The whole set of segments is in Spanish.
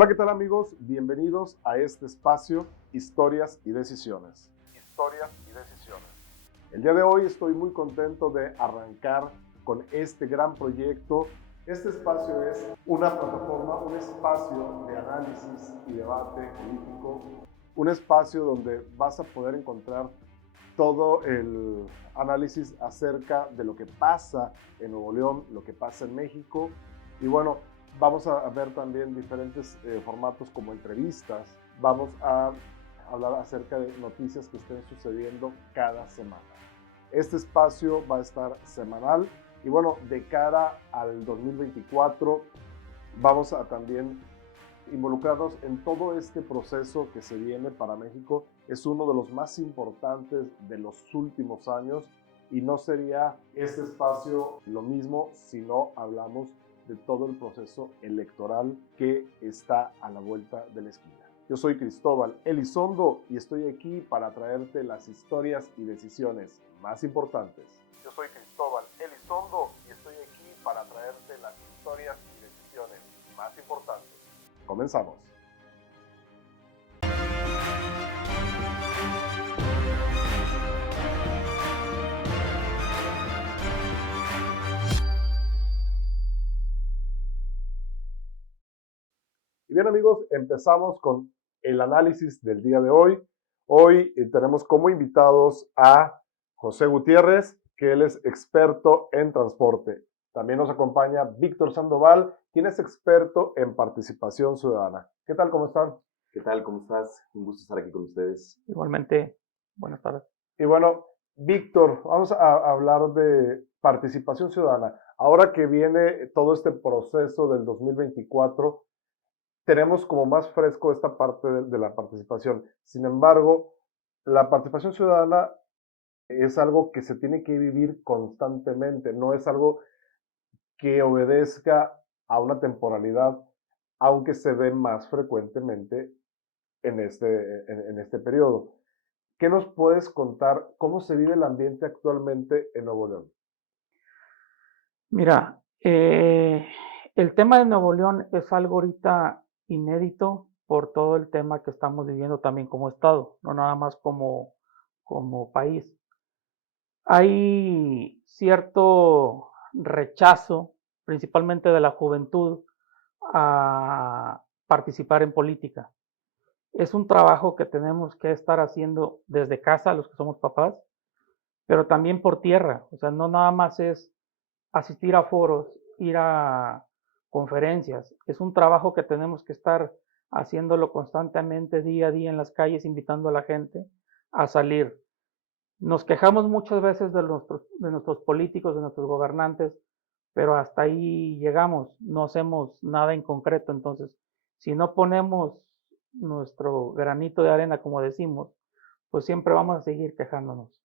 Hola, ¿qué tal amigos? Bienvenidos a este espacio Historias y Decisiones. Historias y Decisiones. El día de hoy estoy muy contento de arrancar con este gran proyecto. Este espacio es una plataforma, un espacio de análisis y debate político, un espacio donde vas a poder encontrar todo el análisis acerca de lo que pasa en Nuevo León, lo que pasa en México. Y bueno, vamos a ver también diferentes formatos como entrevistas. Vamos a hablar acerca de noticias que estén sucediendo cada semana. Este espacio va a estar semanal y bueno, de cara al 2024 vamos a también involucrados en todo este proceso que se viene para México. Es uno de los más importantes de los últimos años y no sería este espacio lo mismo si no hablamos de todo el proceso electoral que está a la vuelta de la esquina. Yo soy Cristóbal Elizondo y estoy aquí para traerte las historias y decisiones más importantes. Yo soy Cristóbal Elizondo y estoy aquí para traerte las historias y decisiones más importantes. Comenzamos. Y bien amigos, empezamos con el análisis del día de hoy. Hoy tenemos como invitados a José Gutiérrez, que él es experto en transporte. También nos acompaña Víctor Sandoval, quien es experto en participación ciudadana. ¿Qué tal? ¿Cómo están? ¿Qué tal? ¿Cómo estás? Un gusto estar aquí con ustedes. Igualmente, buenas tardes. Y bueno, Víctor, vamos a hablar de participación ciudadana. Ahora que viene todo este proceso del 2024, tenemos como más fresco esta parte de la participación. Sin embargo, la participación ciudadana es algo que se tiene que vivir constantemente, no es algo que obedezca a una temporalidad, aunque se ve más frecuentemente en este periodo. ¿Qué nos puedes contar? ¿Cómo se vive el ambiente actualmente en Nuevo León? Mira, el tema de Nuevo León es algo ahorita inédito por todo el tema que estamos viviendo también como Estado, no nada más como país. Hay cierto rechazo, principalmente de la juventud, a participar en política. Es un trabajo que tenemos que estar haciendo desde casa, los que somos papás, pero también por tierra. O sea, no nada más es asistir a foros, ir a conferencias. Es un trabajo que tenemos que estar haciéndolo constantemente, día a día en las calles, invitando a la gente a salir. Nos quejamos muchas veces de nuestros políticos, de nuestros gobernantes, pero hasta ahí llegamos, no hacemos nada en concreto. Entonces, si no ponemos nuestro granito de arena, como decimos, pues siempre vamos a seguir quejándonos.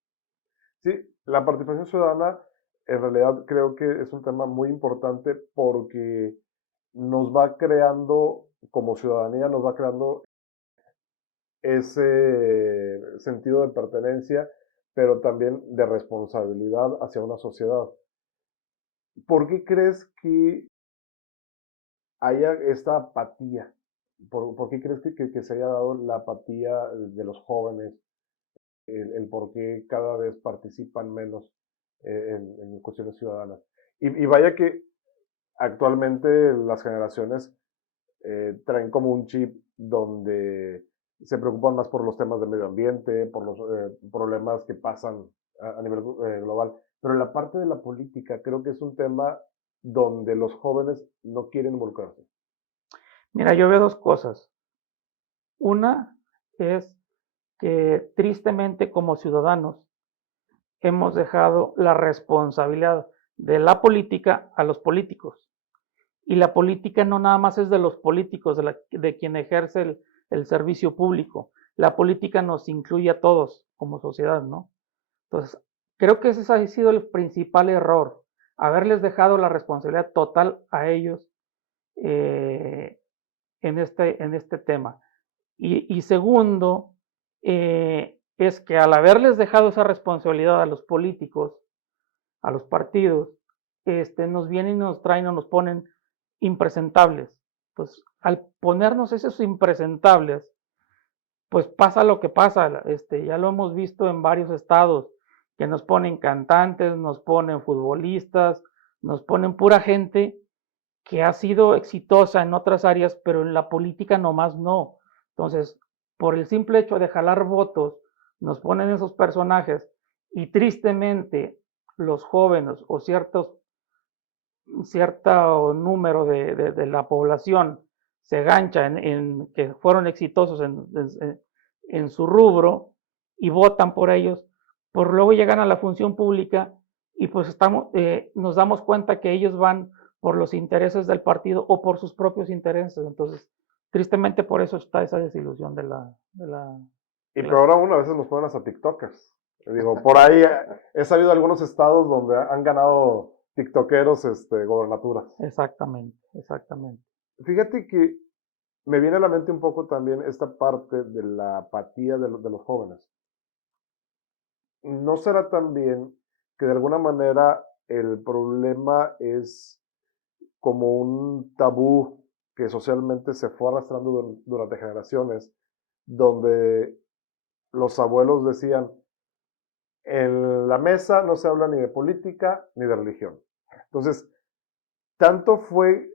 Sí, la participación ciudadana en realidad creo que es un tema muy importante porque nos va creando, como ciudadanía, nos va creando ese sentido de pertenencia, pero también de responsabilidad hacia una sociedad. ¿Por qué crees que haya esta apatía? ¿Por qué crees que se haya dado la apatía de los jóvenes? El por qué cada vez participan menos en cuestiones ciudadanas. Y vaya que actualmente las generaciones traen como un chip donde se preocupan más por los temas de medio ambiente, por los problemas que pasan a nivel global. Pero en la parte de la política creo que es un tema donde los jóvenes no quieren involucrarse. Mira, yo veo dos cosas. Una es que tristemente como ciudadanos hemos dejado la responsabilidad de la política a los políticos. Y la política no nada más es de los políticos, de quien ejerce el servicio público. La política nos incluye a todos como sociedad, ¿no? Entonces, creo que ese ha sido el principal error, haberles dejado la responsabilidad total a ellos en este tema. Y segundo, es que al haberles dejado esa responsabilidad a los políticos, a los partidos, nos vienen y nos traen o nos ponen impresentables. pues al ponernos esos impresentables, pues pasa lo que pasa, ya lo hemos visto en varios estados, que nos ponen cantantes, nos ponen futbolistas, nos ponen pura gente que ha sido exitosa en otras áreas, pero en la política nomás no. Entonces, por el simple hecho de jalar votos, nos ponen esos personajes y tristemente los jóvenes o cierto número de la población se gancha en que fueron exitosos en su rubro y votan por ellos, pues luego llegan a la función pública y pues nos damos cuenta que ellos van por los intereses del partido o por sus propios intereses. Entonces, tristemente por eso está esa desilusión de la Y peor aún, a veces nos ponen hasta TikTokers. Digo, por ahí he sabido algunos estados donde han ganado tiktokeros gobernaturas. Exactamente. Fíjate que me viene a la mente un poco también esta parte de la apatía de los jóvenes. ¿No será también que de alguna manera el problema es como un tabú que socialmente se fue arrastrando durante generaciones, donde los abuelos decían, en la mesa no se habla ni de política ni de religión? Entonces, tanto fue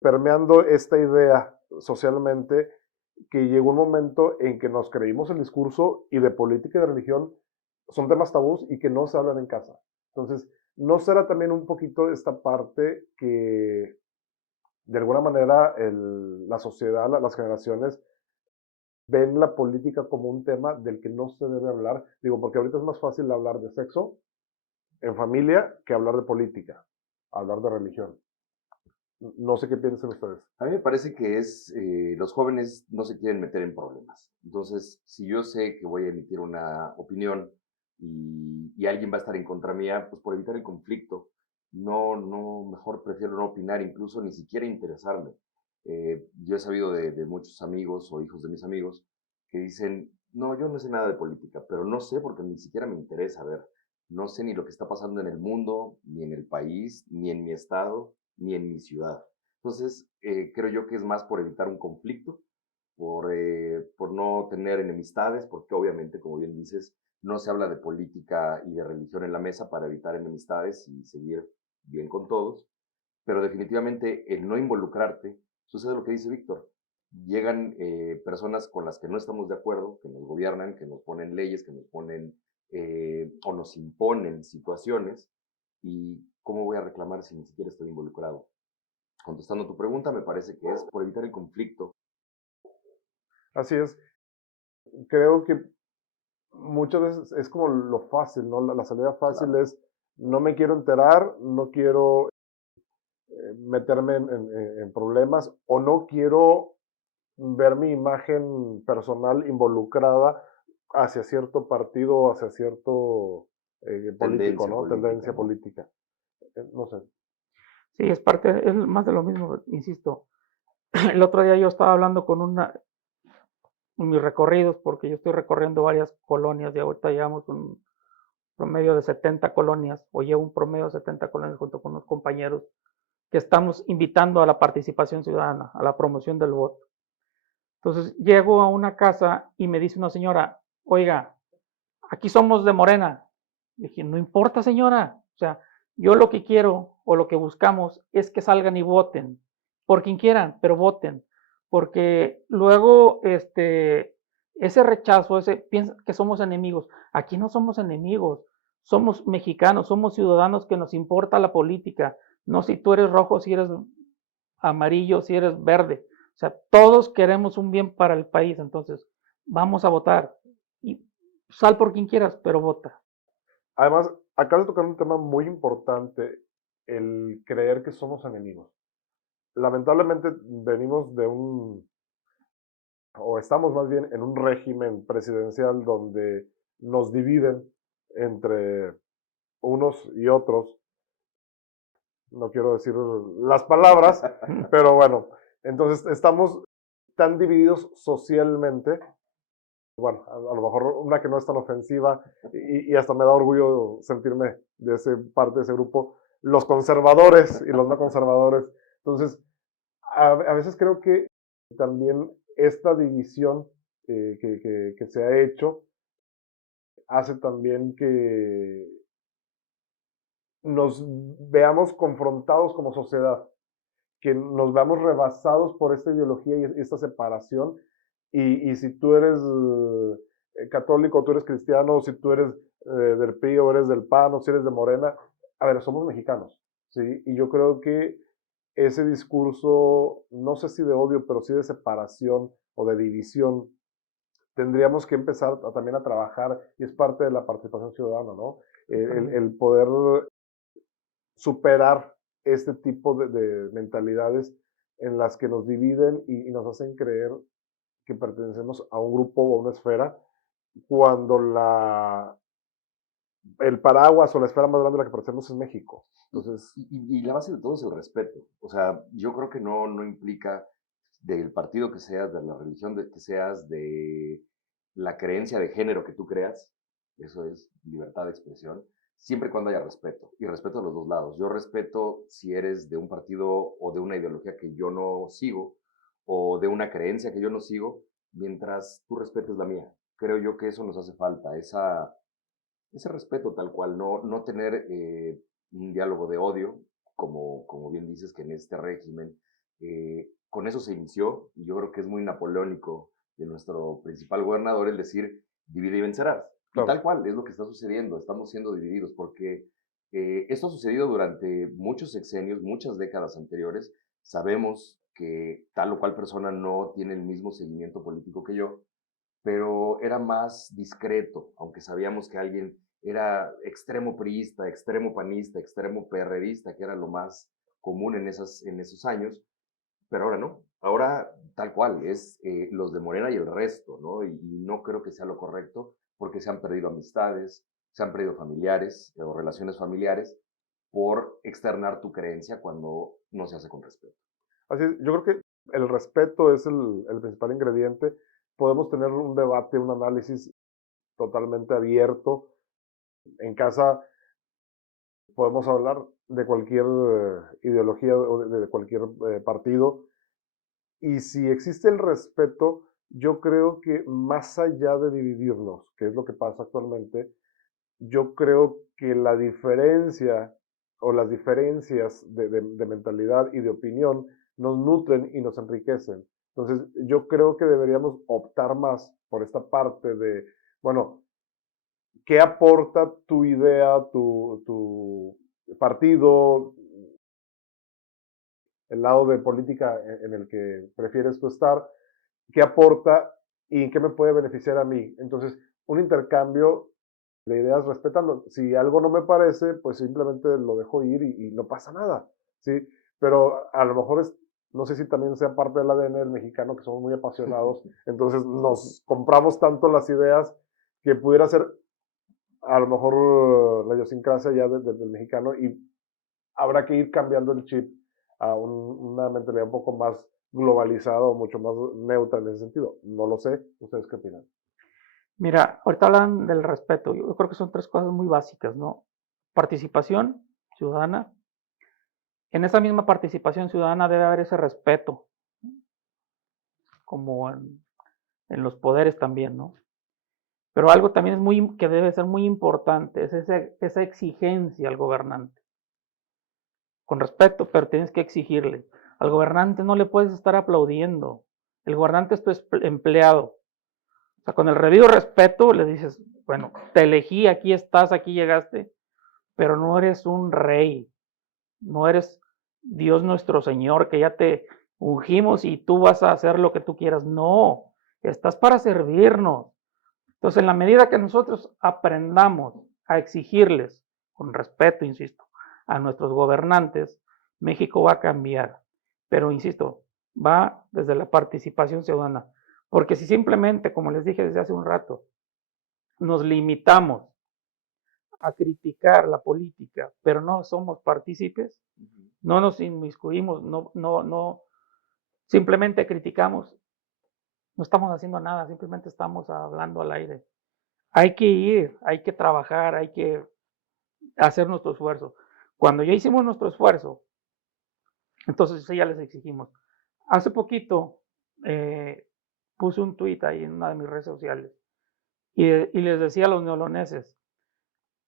permeando esta idea socialmente que llegó un momento en que nos creímos el discurso y de política y de religión son temas tabús y que no se hablan en casa. Entonces, ¿no será también un poquito esta parte que de alguna manera la sociedad, las generaciones ven la política como un tema del que no se debe hablar? Digo, porque ahorita es más fácil hablar de sexo en familia que hablar de política, hablar de religión. No sé qué piensan ustedes. A mí me parece que los jóvenes no se quieren meter en problemas. Entonces, si yo sé que voy a emitir una opinión y alguien va a estar en contra mía, pues por evitar el conflicto, mejor prefiero no opinar, incluso ni siquiera interesarme. Yo he sabido de muchos amigos o hijos de mis amigos que dicen, no, yo no sé nada de política, pero no sé porque ni siquiera me interesa ver. No sé ni lo que está pasando en el mundo, ni en el país, ni en mi estado, ni en mi ciudad. Entonces, creo yo que es más por evitar un conflicto, por no tener enemistades, porque obviamente, como bien dices, no se habla de política y de religión en la mesa para evitar enemistades y seguir bien con todos, pero definitivamente el no involucrarte, sucede lo que dice Víctor, llegan personas con las que no estamos de acuerdo, que nos gobiernan, que nos ponen leyes, que nos ponen o nos imponen situaciones, y ¿cómo voy a reclamar si ni siquiera estoy involucrado? Contestando tu pregunta, me parece que es por evitar el conflicto. Así es. Creo que muchas veces es como lo fácil, ¿no? La salida fácil Claro. es, no me quiero enterar, no quiero meterme en problemas o no quiero ver mi imagen personal involucrada hacia cierto partido o hacia cierto político, Tendencia ¿no? política, Tendencia ¿no? política. No sé. Sí, es más de lo mismo, insisto. El otro día yo estaba hablando en mis recorridos, porque yo estoy recorriendo varias colonias y ahorita llevamos un promedio de 70 colonias, o llevo un promedio de 70 colonias junto con unos compañeros que estamos invitando a la participación ciudadana, a la promoción del voto. Entonces llego a una casa y me dice una señora, oiga, aquí somos de Morena. Le dije, no importa, señora, o sea, yo lo que quiero o lo que buscamos es que salgan y voten, por quien quieran, pero voten, porque luego ese rechazo, piensa que somos enemigos. Aquí no somos enemigos, somos mexicanos, somos ciudadanos que nos importa la política, no si tú eres rojo, si eres amarillo, si eres verde. O sea, todos queremos un bien para el país, entonces vamos a votar. Y sal por quien quieras, pero vota. Además, acabas de tocar un tema muy importante, el creer que somos enemigos. Lamentablemente venimos o estamos más bien en un régimen presidencial donde nos dividen entre unos y otros. No quiero decir las palabras, pero bueno, entonces estamos tan divididos socialmente. Bueno, a lo mejor una que no es tan ofensiva y hasta me da orgullo sentirme parte de ese grupo, los conservadores y los no conservadores. Entonces, a veces creo que también esta división que se ha hecho hace también que nos veamos confrontados como sociedad, que nos veamos rebasados por esta ideología y esta separación. Y si tú eres católico, tú eres cristiano, si tú eres del PRI o eres del PAN o si eres de Morena, a ver, somos mexicanos, ¿sí? Y yo creo que ese discurso, no sé si de odio, pero sí de separación o de división, tendríamos que empezar también a trabajar, y es parte de la participación ciudadana, ¿no? El poder superar este tipo de mentalidades en las que nos dividen y nos hacen creer que pertenecemos a un grupo o a una esfera, cuando el paraguas o la esfera más grande a la que pertenecemos es México. Entonces, y la base de todo es el respeto. O sea, yo creo que no implica del partido que seas, de la religión que seas, de la creencia de género que tú creas, eso es libertad de expresión, siempre y cuando haya respeto, y respeto a los dos lados. Yo respeto si eres de un partido o de una ideología que yo no sigo, o de una creencia que yo no sigo, mientras tú respetes la mía. Creo yo que eso nos hace falta, ese respeto tal cual, no tener un diálogo de odio, como bien dices que en este régimen, con eso se inició, y yo creo que es muy napoleónico de nuestro principal gobernador el decir, divide y vencerás. Y claro, tal cual es lo que está sucediendo, estamos siendo divididos, porque esto ha sucedido durante muchos sexenios, muchas décadas anteriores, sabemos que tal o cual persona no tiene el mismo seguimiento político que yo, pero era más discreto, aunque sabíamos que alguien era extremo priista, extremo panista, extremo perredista, que era lo más común en esos años, pero ahora no. Ahora, tal cual, es los de Morena y el resto, ¿no? Y no creo que sea lo correcto, porque se han perdido amistades, se han perdido familiares o relaciones familiares por externar tu creencia cuando no se hace con respeto. así es, yo creo que el respeto es el principal ingrediente. Podemos tener un debate, un análisis totalmente abierto. En casa podemos hablar de cualquier ideología o de cualquier partido. Y si existe el respeto, yo creo que más allá de dividirnos, que es lo que pasa actualmente, yo creo que la diferencia o las diferencias de mentalidad y de opinión nos nutren y nos enriquecen. Entonces, yo creo que deberíamos optar más por esta parte de, bueno, ¿qué aporta tu idea, tu partido, el lado de política en el que prefieres tú estar? ¿Qué aporta y en qué me puede beneficiar a mí? Entonces, un intercambio de ideas respetando. Si algo no me parece, pues simplemente lo dejo ir y no pasa nada, ¿sí? Pero a lo mejor no sé si también sea parte del ADN del mexicano, que somos muy apasionados, entonces nos compramos tanto las ideas que pudiera ser a lo mejor la idiosincrasia ya del mexicano y habrá que ir cambiando el chip a una mentalidad un poco más globalizada o mucho más neutra en ese sentido. No lo sé, ¿ustedes qué opinan? Mira, ahorita hablan del respeto. Yo creo que son tres cosas muy básicas, ¿no? Participación ciudadana. En esa misma participación ciudadana debe haber ese respeto, como en los poderes también, ¿no? Pero algo también es que debe ser muy importante, es esa exigencia al gobernante. Con respeto, pero tienes que exigirle. Al gobernante no le puedes estar aplaudiendo. El gobernante es tu empleado. O sea, con el debido respeto le dices, bueno, te elegí, aquí estás, aquí llegaste, pero no eres un rey, no eres Dios nuestro Señor, que ya te ungimos y tú vas a hacer lo que tú quieras. No, estás para servirnos. Entonces, en la medida que nosotros aprendamos a exigirles, con respeto, insisto, a nuestros gobernantes, México va a cambiar. Pero, insisto, va desde la participación ciudadana. Porque si simplemente, como les dije desde hace un rato, nos limitamos a criticar la política, pero no somos partícipes, no nos inmiscuimos, no, simplemente criticamos, no estamos haciendo nada, simplemente estamos hablando al aire. Hay que ir, hay que trabajar, hay que hacer nuestro esfuerzo. Cuando ya hicimos nuestro esfuerzo, entonces sí ya les exigimos. Hace poquito puse un tuit ahí en una de mis redes sociales y les decía a los neoloneses,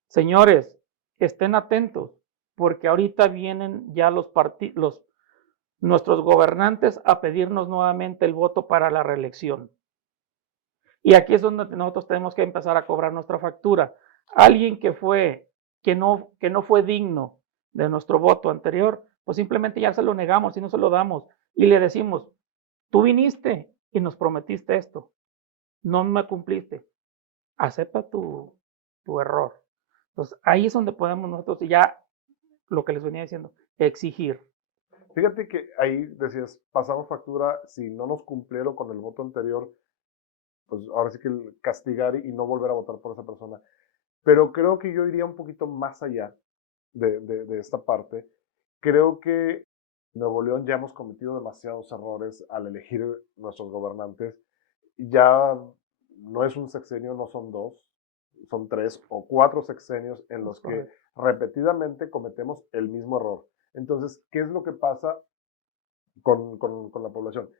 señores, estén atentos, porque ahorita vienen ya nuestros gobernantes a pedirnos nuevamente el voto para la reelección. Y aquí es donde nosotros tenemos que empezar a cobrar nuestra factura. Alguien que no fue digno de nuestro voto anterior, pues simplemente ya se lo negamos y no se lo damos. Y le decimos, tú viniste y nos prometiste esto, no me cumpliste, acepta tu error. Entonces ahí es donde podemos nosotros ya, lo que les venía diciendo, exigir. Fíjate que ahí decías, pasamos factura si no nos cumplieron con el voto anterior, pues ahora sí que castigar y no volver a votar por esa persona. Pero creo que yo iría un poquito más allá de esta parte. Creo que Nuevo León ya hemos cometido demasiados errores al elegir nuestros gobernantes. Ya no es un sexenio, no son dos, son 3 o 4 sexenios en los que repetidamente cometemos el mismo error. Entonces, ¿qué es lo que pasa con la población?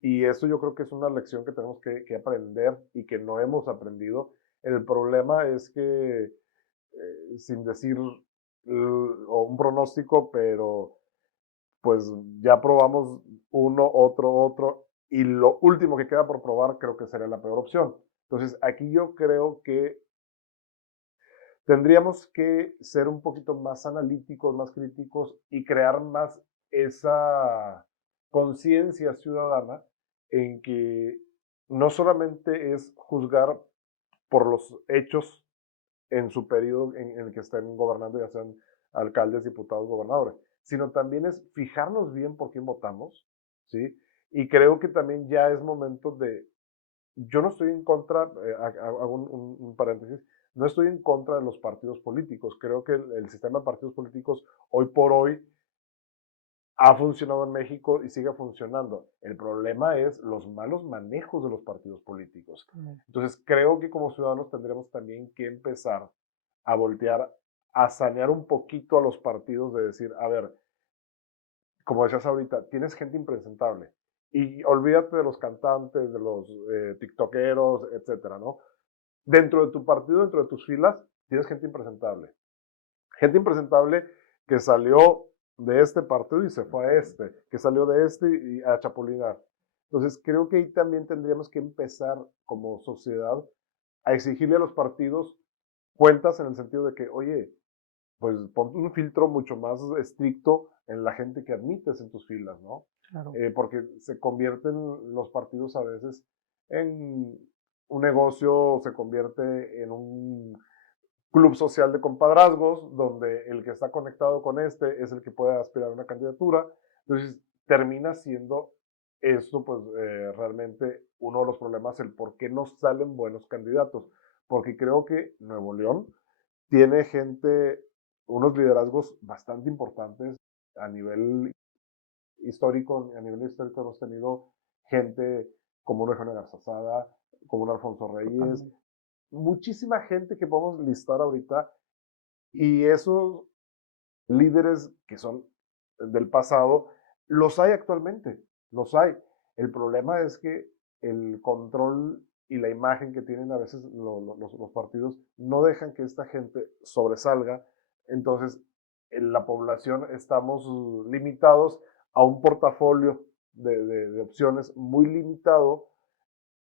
Y eso yo creo que es una lección que tenemos que aprender y que no hemos aprendido. El problema es que, sin decir o un pronóstico, pero pues ya probamos uno, otro, y lo último que queda por probar creo que sería la peor opción. Entonces, aquí yo creo que tendríamos que ser un poquito más analíticos, más críticos y crear más esa conciencia ciudadana en que no solamente es juzgar por los hechos en su periodo en el que estén gobernando, ya sean alcaldes, diputados, gobernadores, sino también es fijarnos bien por quién votamos, ¿sí? Y creo que también ya es momento de, yo no estoy en contra, hago un paréntesis, no estoy en contra de los partidos políticos, creo que el sistema de partidos políticos hoy por hoy ha funcionado en México y sigue funcionando. El problema es los malos manejos de los partidos políticos. Entonces, creo que como ciudadanos tendremos también que empezar a voltear, a sanear un poquito a los partidos de decir, a ver, como decías ahorita, tienes gente impresentable. Y olvídate de los cantantes, de los tiktokeros, etcétera, ¿no? Dentro de tu partido, dentro de tus filas, tienes gente impresentable. Gente impresentable que salió de este partido y se fue a este, que salió de este y a chapulinar. Entonces, creo que ahí también tendríamos que empezar como sociedad a exigirle a los partidos cuentas en el sentido de que, oye, pues pon un filtro mucho más estricto en la gente que admites en tus filas, ¿no? Claro. Porque se convierten los partidos a veces en un negocio, se convierte en un club social de compadrazgos, donde el que está conectado con este es el que puede aspirar a una candidatura. Entonces, termina siendo esto, pues, realmente uno de los problemas, el por qué no salen buenos candidatos. Porque creo que Nuevo León tiene gente, unos liderazgos bastante importantes a nivel histórico. A nivel histórico hemos tenido gente como un Eugenio Garzazada, como un Alfonso Reyes, muchísima gente que podemos listar ahorita, y esos líderes que son del pasado, los hay actualmente, los hay. El problema es que el control y la imagen que tienen a veces los partidos no dejan que esta gente sobresalga. Entonces, en la población estamos limitados a un portafolio de opciones muy limitado,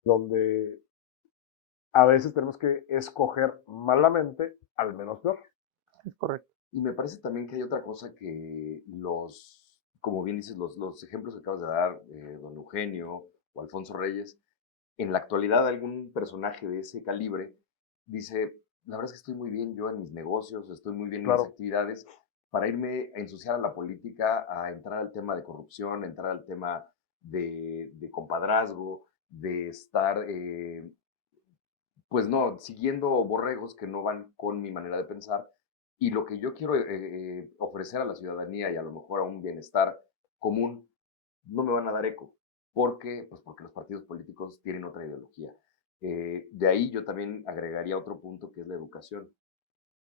donde a veces tenemos que escoger malamente al menos peor. Es correcto. Y me parece también que hay otra cosa que como bien dices, los ejemplos que acabas de dar, don Eugenio o Alfonso Reyes, en la actualidad algún personaje de ese calibre dice, la verdad es que estoy muy bien yo en mis negocios, estoy muy bien en mis actividades, para irme a ensuciar a la política, a entrar al tema de corrupción, a entrar al tema de compadrazgo, de estar, pues no, siguiendo borregos que no van con mi manera de pensar. Y lo que yo quiero ofrecer a la ciudadanía y a lo mejor a un bienestar común, no me van a dar eco. ¿Por qué? Pues porque los partidos políticos tienen otra ideología. De ahí yo también agregaría otro punto que es la educación,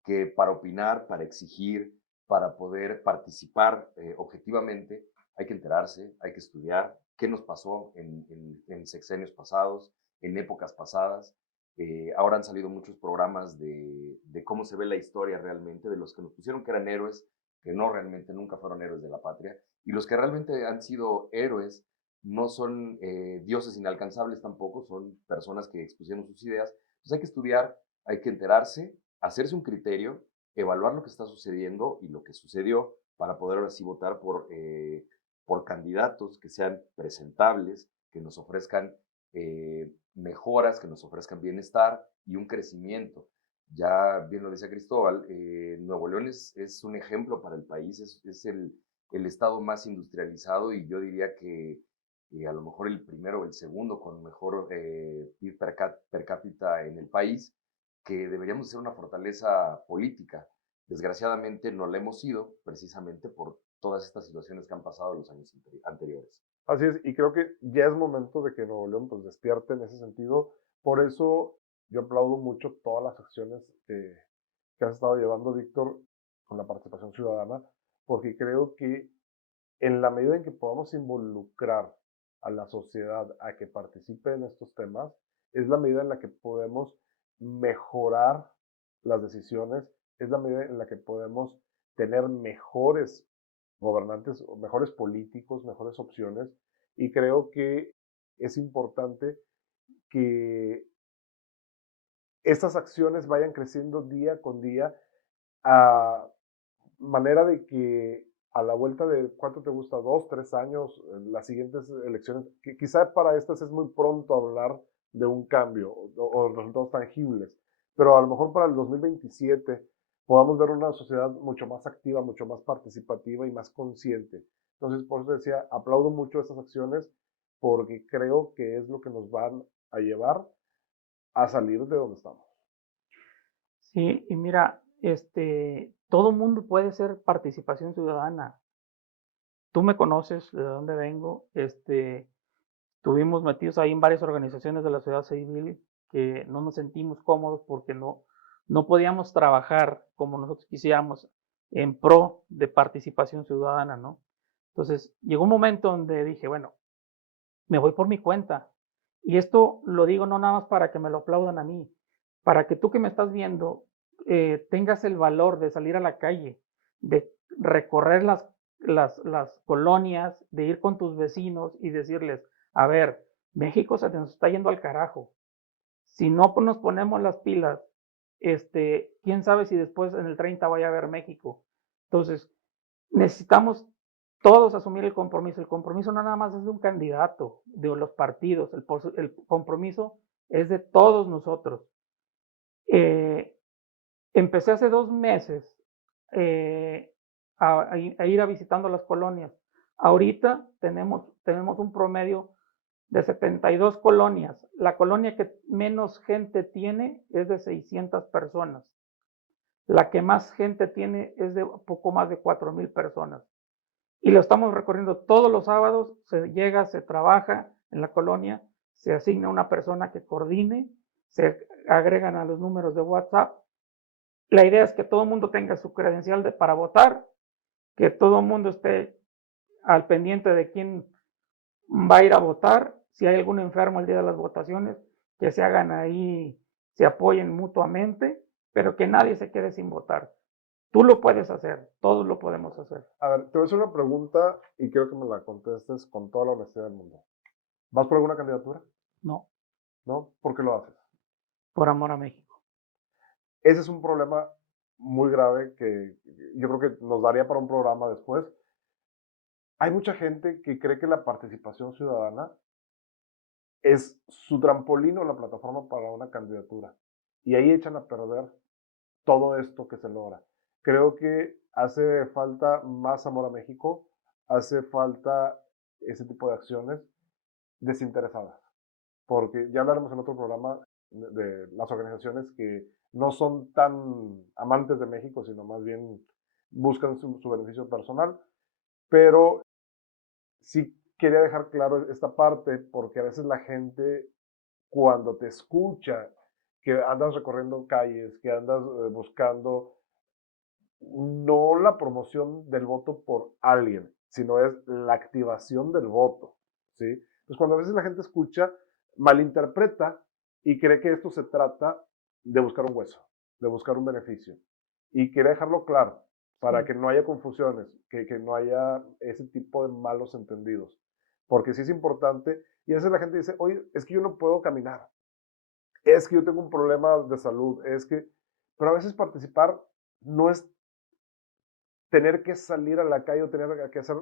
que para opinar, para exigir, para poder participar objetivamente, hay que enterarse, hay que estudiar, qué nos pasó en sexenios pasados, en épocas pasadas. Ahora han salido muchos programas de cómo se ve la historia realmente, de los que nos pusieron que eran héroes, que no realmente nunca fueron héroes de la patria, y los que realmente han sido héroes no son dioses inalcanzables tampoco, son personas que expusieron sus ideas. Entonces hay que estudiar, hay que enterarse, hacerse un criterio, evaluar lo que está sucediendo y lo que sucedió para poder ahora sí votar por candidatos que sean presentables, que nos ofrezcan mejoras, que nos ofrezcan bienestar y un crecimiento. Ya bien lo decía Cristóbal, Nuevo León es un ejemplo para el país, es el estado más industrializado y yo diría que a lo mejor el primero o el segundo con mejor PIB per cápita en el país, que deberíamos ser una fortaleza política. Desgraciadamente no la hemos sido precisamente por todas estas situaciones que han pasado en los años anteriores. Así es, y creo que ya es momento de que Nuevo León pues despierte en ese sentido. Por eso yo aplaudo mucho todas las acciones que has estado llevando, Víctor, con la participación ciudadana, porque creo que en la medida en que podamos involucrar a la sociedad a que participe en estos temas, es la medida en la que podemos mejorar las decisiones, es la medida en la que podemos tener mejores gobernantes, mejores políticos, mejores opciones. Y creo que es importante que estas acciones vayan creciendo día con día a manera de que a la vuelta de, ¿cuánto te gusta? 2, 3 años, las siguientes elecciones, que quizá para estas es muy pronto hablar de un cambio o resultados tangibles, pero a lo mejor para el 2027 podamos ver una sociedad mucho más activa, mucho más participativa y más consciente. Entonces, por eso decía, aplaudo mucho estas acciones porque creo que es lo que nos van a llevar a salir de donde estamos. Sí, y mira, todo mundo puede ser participación ciudadana. Tú me conoces de dónde vengo, estuvimos metidos ahí en varias organizaciones de la sociedad civil que no nos sentimos cómodos porque no podíamos trabajar como nosotros quisiéramos en pro de participación ciudadana, ¿no? Entonces, llegó un momento donde dije, bueno, me voy por mi cuenta. Y esto lo digo no nada más para que me lo aplaudan a mí, para que tú que me estás viendo tengas el valor de salir a la calle, de recorrer las colonias, de ir con tus vecinos y decirles, a ver, México se nos está yendo al carajo. Si no nos ponemos las pilas, quién sabe si después en el 30 vaya a haber México. Entonces, necesitamos todos asumir el compromiso. El compromiso no nada más es de un candidato, de los partidos, el compromiso es de todos nosotros. Empecé hace 2 meses a ir a visitando las colonias. Ahorita tenemos un promedio de 72 colonias. La colonia que menos gente tiene es de 600 personas. La que más gente tiene es de poco más de 4,000 personas. Y lo estamos recorriendo todos los sábados, se llega, se trabaja en la colonia, se asigna una persona que coordine, se agregan a los números de WhatsApp. La idea es que todo el mundo tenga su credencial para votar, que todo el mundo esté al pendiente de quién va a ir a votar, si hay algún enfermo el día de las votaciones, que se hagan ahí, se apoyen mutuamente, pero que nadie se quede sin votar. Tú lo puedes hacer, todos lo podemos hacer. A ver, te voy a hacer una pregunta y quiero que me la contestes con toda la honestidad del mundo. ¿Vas por alguna candidatura? No, ¿No? ¿Por qué lo haces? por amor a México. Ese es un problema muy grave que yo creo que nos daría para un programa después. Hay mucha gente que cree que la participación ciudadana es su trampolín o la plataforma para una candidatura. Y ahí echan a perder todo esto que se logra. Creo que hace falta más amor a México, hace falta ese tipo de acciones desinteresadas, porque ya hablaremos en otro programa de las organizaciones que no son tan amantes de México, sino más bien buscan su beneficio personal, pero sí quería dejar claro esta parte, porque a veces la gente cuando te escucha que andas recorriendo calles, que andas buscando no la promoción del voto por alguien, sino es la activación del voto, ¿sí? Pues cuando a veces la gente escucha, malinterpreta y cree que esto se trata de buscar un hueso, de buscar un beneficio. Y quiere dejarlo claro para Sí. que no haya confusiones, que no haya ese tipo de malos entendidos. Porque sí es importante, y a veces la gente dice, oye, es que yo no puedo caminar, es que yo tengo un problema de salud, es que, pero a veces participar no es tener que salir a la calle o tener que hacer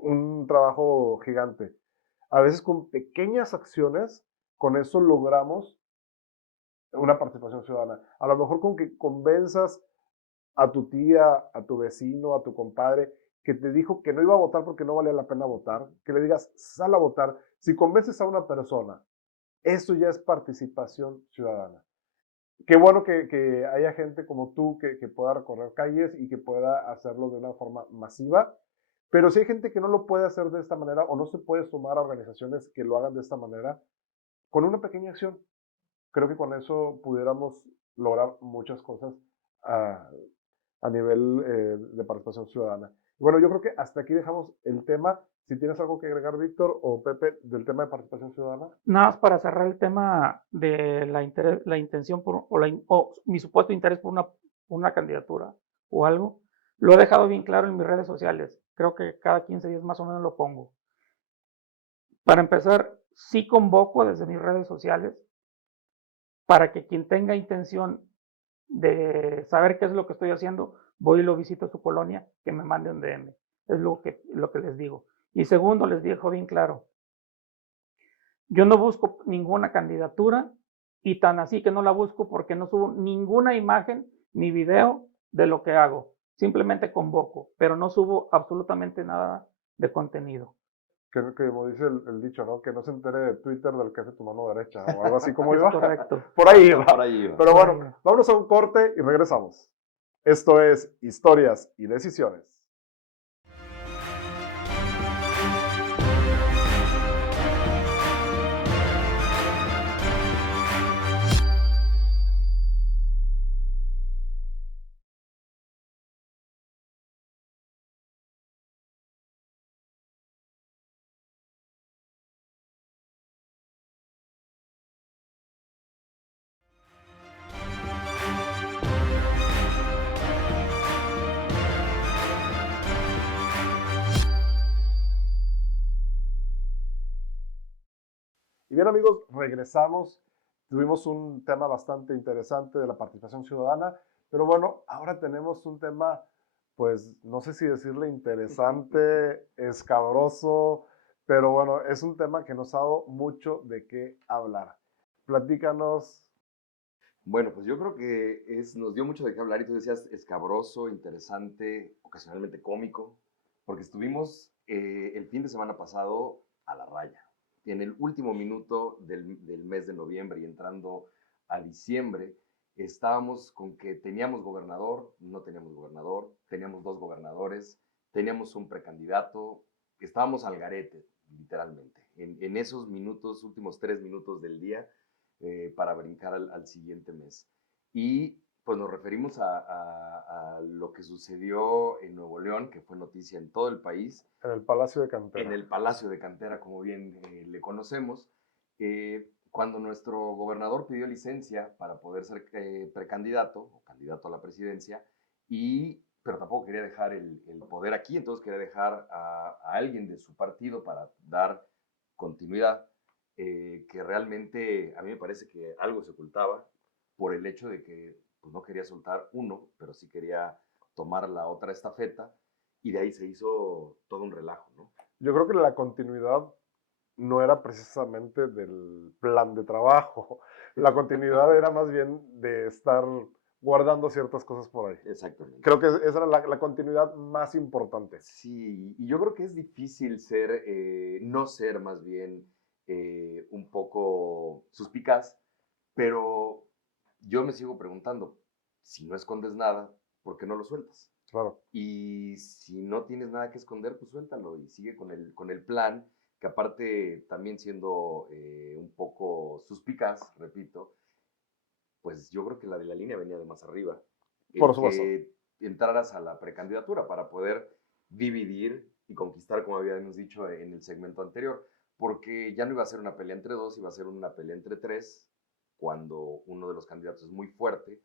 un trabajo gigante. A veces con pequeñas acciones, con eso logramos una participación ciudadana. A lo mejor con que convenzas a tu tía, a tu vecino, a tu compadre, que te dijo que no iba a votar porque no valía la pena votar, que le digas, sal a votar. Si convences a una persona, eso ya es participación ciudadana. Qué bueno que haya gente como tú que pueda recorrer calles y que pueda hacerlo de una forma masiva, pero si hay gente que no lo puede hacer de esta manera o no se puede sumar a organizaciones que lo hagan de esta manera, con una pequeña acción, creo que con eso pudiéramos lograr muchas cosas a, a nivel de participación ciudadana. Bueno, yo creo que hasta aquí dejamos el tema. Si tienes algo que agregar, Víctor o Pepe, del tema de participación ciudadana. Nada más para cerrar el tema de la intención o mi supuesto interés por una candidatura o algo, lo he dejado bien claro en mis redes sociales. Creo que cada 15 días más o menos lo pongo. Para empezar, sí convoco desde mis redes sociales para que quien tenga intención de saber qué es lo que estoy haciendo, voy y lo visito a su colonia, que me mande un DM. Es lo que les digo. Y segundo, les dejo bien claro, yo no busco ninguna candidatura y tan así que no la busco porque no subo ninguna imagen ni video de lo que hago. Simplemente convoco, pero no subo absolutamente nada de contenido. Que como dice el dicho, ¿no? Que no se entere de Twitter del que hace tu mano derecha o algo así como Es iba. correcto. Por ahí va. Por ahí va. Pero Por bueno, ahí va. vámonos a un corte y regresamos. Esto es Historias y Decisiones. Y bien amigos, regresamos. Tuvimos un tema bastante interesante de la participación ciudadana, pero bueno, ahora tenemos un tema, pues no sé si decirle interesante, escabroso, pero bueno, es un tema que nos ha dado mucho de qué hablar. Platícanos. Bueno, pues yo creo que nos dio mucho de qué hablar y tú decías escabroso, interesante, ocasionalmente cómico, porque estuvimos el fin de semana pasado a la raya, en el último minuto del mes de noviembre y entrando a diciembre, estábamos con que teníamos gobernador, no teníamos gobernador, teníamos dos gobernadores, teníamos un precandidato, estábamos al garete, literalmente, en esos minutos, últimos 3 minutos del día para brincar al siguiente mes. Y pues nos referimos a lo que sucedió en Nuevo León, que fue noticia en todo el país, En el Palacio de Cantera. en el Palacio de Cantera, como bien le conocemos, cuando nuestro gobernador pidió licencia para poder ser precandidato o candidato a la presidencia, pero tampoco quería dejar el poder aquí, entonces quería dejar a alguien de su partido para dar continuidad, que realmente a mí me parece que algo se ocultaba por el hecho de que pues, no quería soltar uno, pero sí quería tomar la otra estafeta, y de ahí se hizo todo un relajo, ¿no? Yo creo que la continuidad no era precisamente del plan de trabajo. La continuidad era más bien de estar guardando ciertas cosas por ahí. Exactamente. Creo que esa era la continuidad más importante. Sí, y yo creo que es difícil ser, no ser más bien un poco suspicaz, pero yo me sigo preguntando, si no escondes nada, ¿por qué no lo sueltas? Claro. Y si no tienes nada que esconder, pues suéltalo y sigue con el plan, que aparte también siendo un poco suspicaz, repito, pues yo creo que la de la línea venía de más arriba, Por el supuesto. que entraras a la precandidatura para poder dividir y conquistar, como habíamos dicho en el segmento anterior. porque ya no iba a ser una pelea entre dos, iba a ser una pelea entre tres, cuando uno de los candidatos es muy fuerte,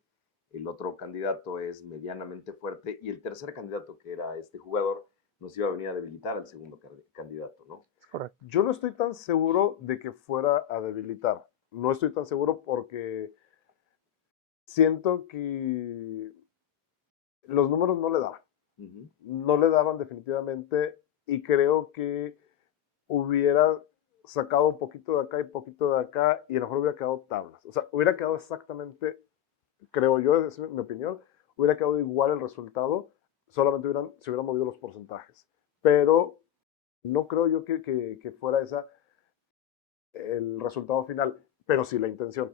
el otro candidato es medianamente fuerte, y el tercer candidato, que era este jugador, nos iba a venir a debilitar al segundo candidato, ¿no? Es correcto. Yo no estoy tan seguro de que fuera a debilitar. No estoy tan seguro porque siento que los números no le daban. No le daban definitivamente y creo que hubiera sacado un poquito de acá y poquito de acá y a lo mejor hubiera quedado tablas. O sea, hubiera quedado exactamente, creo yo, esa es mi opinión, hubiera quedado igual el resultado, solamente se hubieran movido los porcentajes. Pero no creo yo que fuera esa el resultado final, pero sí la intención.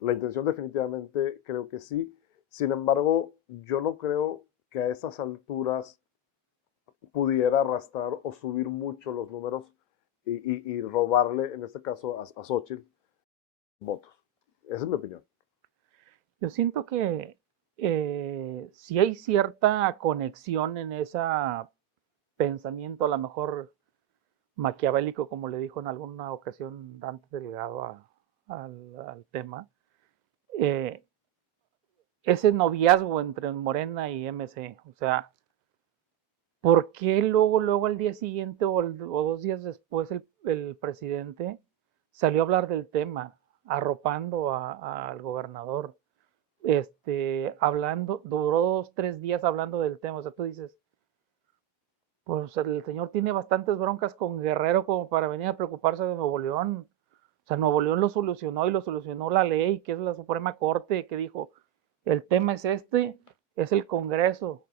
La intención definitivamente creo que sí. Sin embargo, yo no creo que a esas alturas pudiera arrastrar o subir mucho los números y robarle, en este caso, a Xochitl votos. Esa es mi opinión. Yo siento que sí hay cierta conexión en ese pensamiento, a lo mejor maquiavélico, como le dijo en alguna ocasión Dante Delgado al tema. Eh, Ese noviazgo entre Morena y MC, o sea, ¿por qué luego al día siguiente o 2 días después el presidente salió a hablar del tema, arropando al gobernador? Hablando, duró 2, 3 días hablando del tema. O sea, tú dices, pues el señor tiene bastantes broncas con Guerrero como para venir a preocuparse de Nuevo León. O sea, Nuevo León lo solucionó y lo solucionó la ley, que es la Suprema Corte, que dijo, el tema es es el Congreso.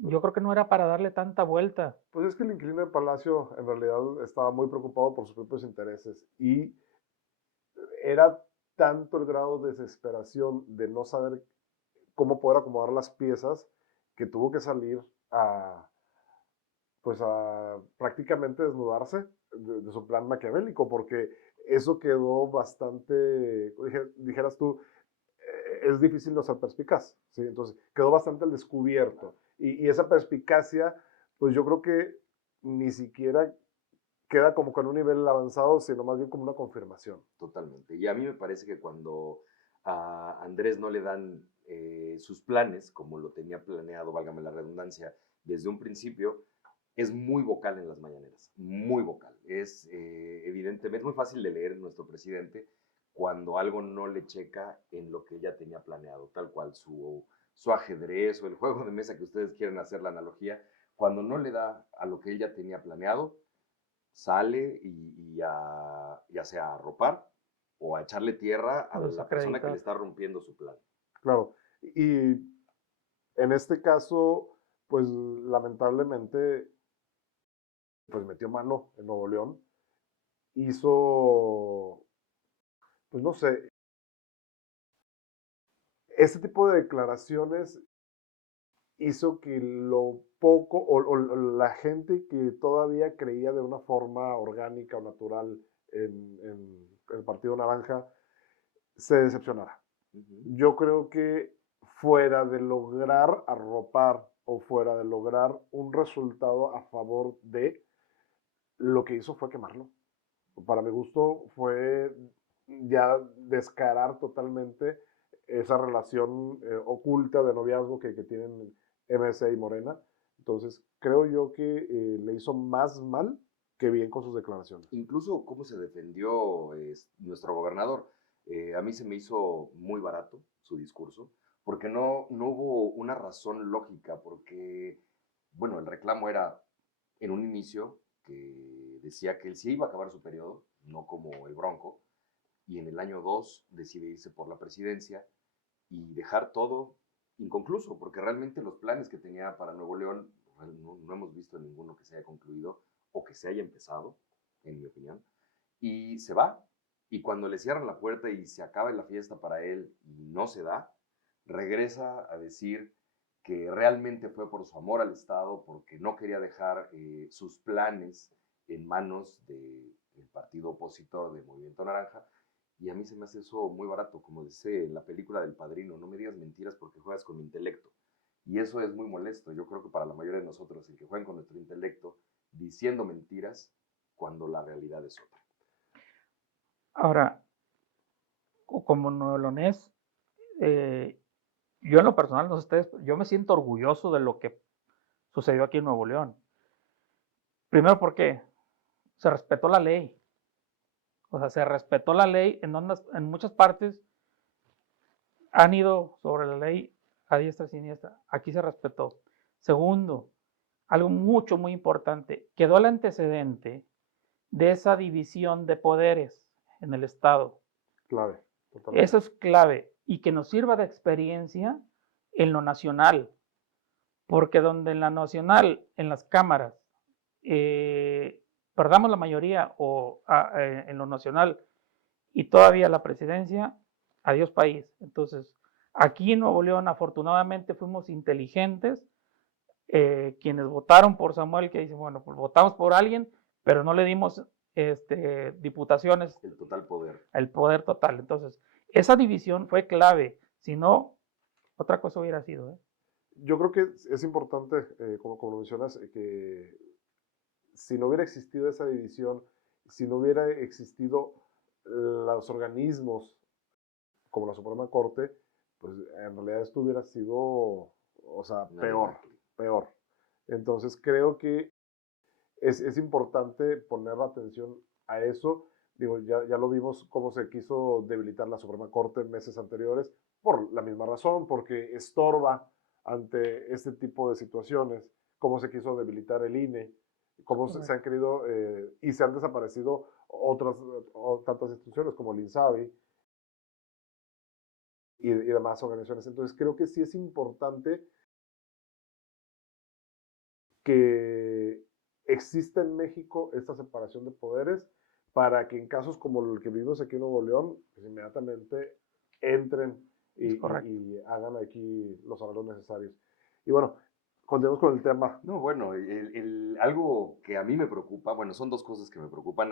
Yo creo que no era para darle tanta vuelta. Pues es que el inquilino de Palacio en realidad estaba muy preocupado por sus propios intereses y era tanto el grado de desesperación de no saber cómo poder acomodar las piezas que tuvo que salir a, pues a prácticamente desnudarse de su plan maquiavélico, porque eso quedó bastante, dijeras tú, es difícil no ser perspicaz, ¿sí? Entonces quedó bastante al descubierto. Y esa perspicacia, pues yo creo que ni siquiera queda como con un nivel avanzado, sino más bien como una confirmación. Totalmente. Y a mí me parece que cuando a Andrés no le dan sus planes, como lo tenía planeado, válgame la redundancia, desde un principio, es muy vocal en las mañaneras, muy vocal. Es evidentemente muy fácil de leer nuestro presidente cuando algo no le checa en lo que ya tenía planeado, tal cual su ajedrez o el juego de mesa que ustedes quieren hacer la analogía, cuando no le da a lo que él ya tenía planeado, sale ya sea a arropar o a echarle tierra a la persona que le está rompiendo su plan. Claro, y en este caso, pues lamentablemente, pues metió mano en Nuevo León, hizo, pues no sé, este tipo de declaraciones hizo que lo poco o la gente que todavía creía de una forma orgánica o natural en el Partido Naranja se decepcionara. Yo creo que fuera de lograr arropar o fuera de lograr un resultado a favor de, lo que hizo fue quemarlo. Para mi gusto fue ya descarar totalmente esa relación oculta de noviazgo que tienen MC y Morena. Entonces, creo yo que le hizo más mal que bien con sus declaraciones. Incluso cómo se defendió nuestro gobernador. A mí se me hizo muy barato su discurso, porque no hubo una razón lógica, porque, bueno, el reclamo era en un inicio que decía que él sí iba a acabar su periodo, no como el Bronco, y en el año 2 decide irse por la presidencia y dejar todo inconcluso, porque realmente los planes que tenía para Nuevo León no hemos visto ninguno que se haya concluido o que se haya empezado, en mi opinión, y se va. Y cuando le cierran la puerta y se acaba la fiesta para él y no se da, regresa a decir que realmente fue por su amor al Estado, porque no quería dejar sus planes en manos del partido opositor de Movimiento Naranja. Y a mí se me hace eso muy barato, como dice en la película del Padrino, no me digas mentiras porque juegas con mi intelecto. Y eso es muy molesto. Yo creo que para la mayoría de nosotros, el que jueguen con nuestro intelecto diciendo mentiras, cuando la realidad es otra. Ahora, como nuevo-leonés, yo en lo personal, no sé ustedes, yo me siento orgulloso de lo que sucedió aquí en Nuevo León. Primero porque se respetó la ley. O sea, se respetó la ley en muchas partes han ido sobre la ley a diestra y siniestra. Aquí se respetó. Segundo, algo muy importante, quedó el antecedente de esa división de poderes en el Estado. Clave, totalmente. Eso es clave y que nos sirva de experiencia en lo nacional, porque donde en la nacional, en las cámaras, perdamos la mayoría en lo nacional y todavía la presidencia, adiós país. Entonces, aquí en Nuevo León, afortunadamente, fuimos inteligentes, quienes votaron por Samuel, que dicen, bueno, pues votamos por alguien, pero no le dimos diputaciones. El total poder. El poder total. Entonces, esa división fue clave, si no, otra cosa hubiera sido. Yo creo que es importante, como lo mencionas, que si no hubiera existido esa división, si no hubiera existido los organismos como la Suprema Corte, pues en realidad esto hubiera sido, o sea, peor. Entonces creo que es importante poner la atención a eso. Digo, ya lo vimos cómo se quiso debilitar la Suprema Corte en meses anteriores, por la misma razón, porque estorba ante este tipo de situaciones, cómo se quiso debilitar el INE, cómo se han querido y se han desaparecido tantas instituciones como el INSABI y demás organizaciones. Entonces creo que sí es importante que exista en México esta separación de poderes para que en casos como el que vivimos aquí en Nuevo León, pues inmediatamente entren y hagan aquí los arreglos necesarios. Y bueno, continuemos con el tema. No, bueno, algo que a mí me preocupa, bueno, son dos cosas que me preocupan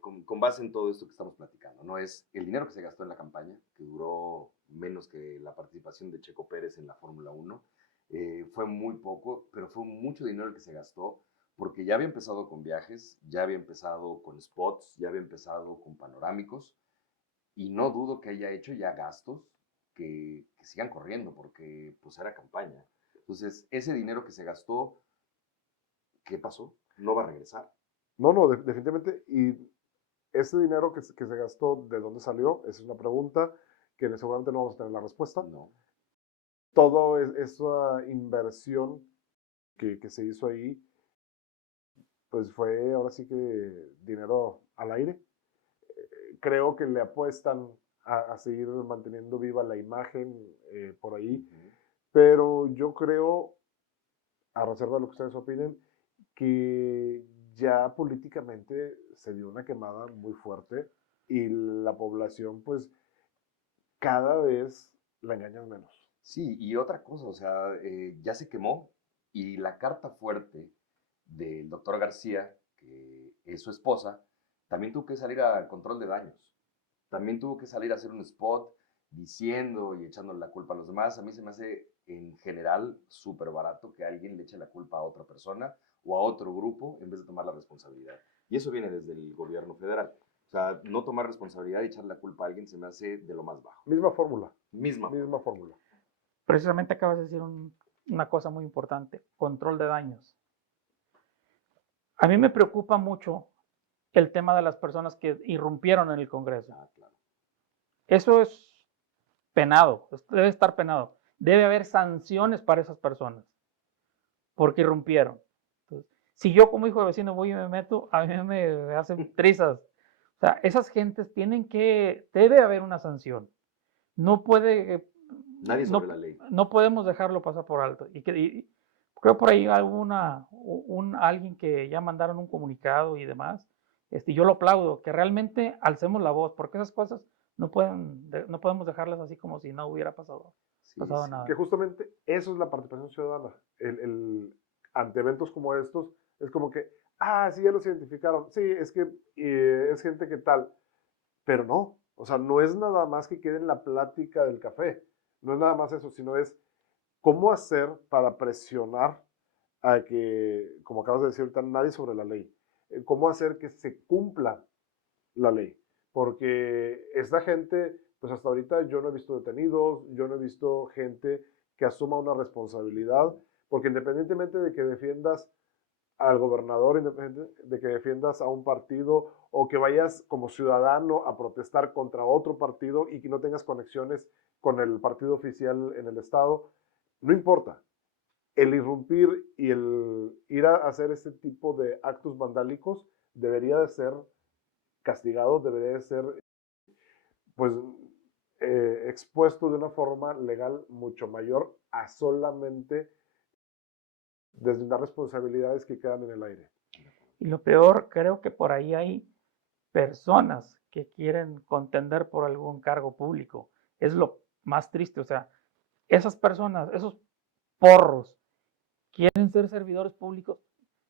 con base en todo esto que estamos platicando, ¿no? Es el dinero que se gastó en la campaña, que duró menos que la participación de Checo Pérez en la Fórmula 1. Fue muy poco, pero fue mucho dinero el que se gastó, porque ya había empezado con viajes, ya había empezado con spots, ya había empezado con panorámicos, y no dudo que haya hecho ya gastos que sigan corriendo, porque pues era campaña. Entonces, ese dinero que se gastó, ¿qué pasó? No va a regresar. No, definitivamente. Y ese dinero que se gastó, ¿de dónde salió? Esa es una pregunta que seguramente no vamos a tener la respuesta. No. Toda esa inversión que se hizo ahí, pues fue ahora sí que dinero al aire. Creo que le apuestan a seguir manteniendo viva la imagen por ahí, pero yo creo, a reserva de lo que ustedes opinen, que ya políticamente se dio una quemada muy fuerte y la población pues cada vez la engañan menos. Sí, y otra cosa, o sea, ya se quemó y la carta fuerte del doctor García, que es su esposa, también tuvo que salir a control de daños. También tuvo que salir a hacer un spot diciendo y echándole la culpa a los demás. A mí se me hace en general súper barato que alguien le eche la culpa a otra persona o a otro grupo en vez de tomar la responsabilidad. Y eso viene desde el gobierno federal. O sea, no tomar responsabilidad y echarle la culpa a alguien se me hace de lo más bajo. Misma fórmula. Misma fórmula. Precisamente acabas de decir una cosa muy importante, control de daños. A mí me preocupa mucho el tema de las personas que irrumpieron en el Congreso. Claro. Eso es penado, debe estar penado. Debe haber sanciones para esas personas porque irrumpieron. Entonces, si yo como hijo de vecino voy y me meto, a mí me hacen trizas. O sea, esas gentes debe haber una sanción. No puede... Nadie sobre la ley. No podemos dejarlo pasar por alto. Y creo por ahí alguien que ya mandaron un comunicado y demás. Yo lo aplaudo, que realmente alcemos la voz, porque esas cosas no podemos dejarlas así como si no hubiera pasado nada. Que justamente eso es la participación ciudadana. Ante eventos como estos, es como que, sí, ya los identificaron. Sí, es que es gente que tal. Pero no, o sea, no es nada más que quede en la plática del café. No es nada más eso, sino es cómo hacer para presionar a que, como acabas de decir ahorita, nadie sobre la ley. cómo hacer que se cumpla la ley. Porque esta gente, pues hasta ahorita yo no he visto detenidos, yo no he visto gente que asuma una responsabilidad, porque independientemente de que defiendas al gobernador, independientemente de que defiendas a un partido o que vayas como ciudadano a protestar contra otro partido y que no tengas conexiones con el partido oficial en el estado, no importa. El irrumpir y el ir a hacer este tipo de actos vandálicos debería de ser castigado, debería de ser pues expuesto de una forma legal mucho mayor a solamente deslindar responsabilidades que quedan en el aire. Y lo peor, creo que por ahí hay personas que quieren contender por algún cargo público. Es lo más triste, o sea, esas personas, esos porros, quieren ser servidores públicos.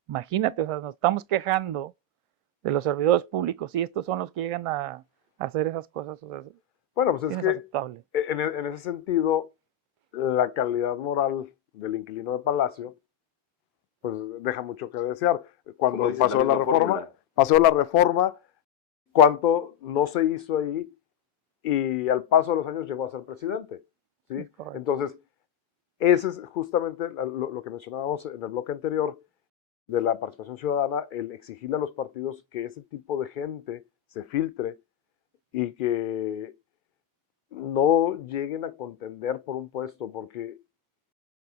Imagínate, o sea, nos estamos quejando de los servidores públicos y estos son los que llegan a hacer esas cosas. O sea, bueno, pues es que aceptable. En ese sentido, la calidad moral del inquilino de Palacio, pues deja mucho que desear. Cuando pasó la reforma, cuánto no se hizo ahí y al paso de los años llegó a ser presidente. ¿Sí? Entonces, ese es justamente lo que mencionábamos en el bloque anterior de la participación ciudadana, el exigirle a los partidos que ese tipo de gente se filtre y que no lleguen a contender por un puesto, porque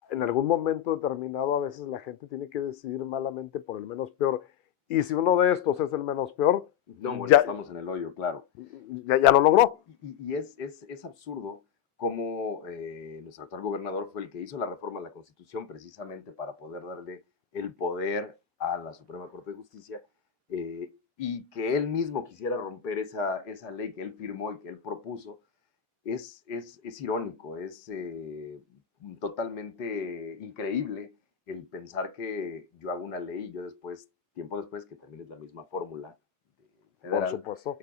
en algún momento determinado a veces la gente tiene que decidir malamente por el menos peor. Y si uno de estos es el menos peor, no, bueno, ya estamos en el hoyo, claro. Ya lo logró. Y es absurdo cómo nuestro actual gobernador fue el que hizo la reforma a la Constitución precisamente para poder darle el poder a la Suprema Corte de Justicia y que él mismo quisiera romper esa ley que él firmó y que él propuso. Es irónico, es totalmente increíble el pensar que yo hago una ley y yo después, tiempo después, que también es la misma fórmula federal, por supuesto,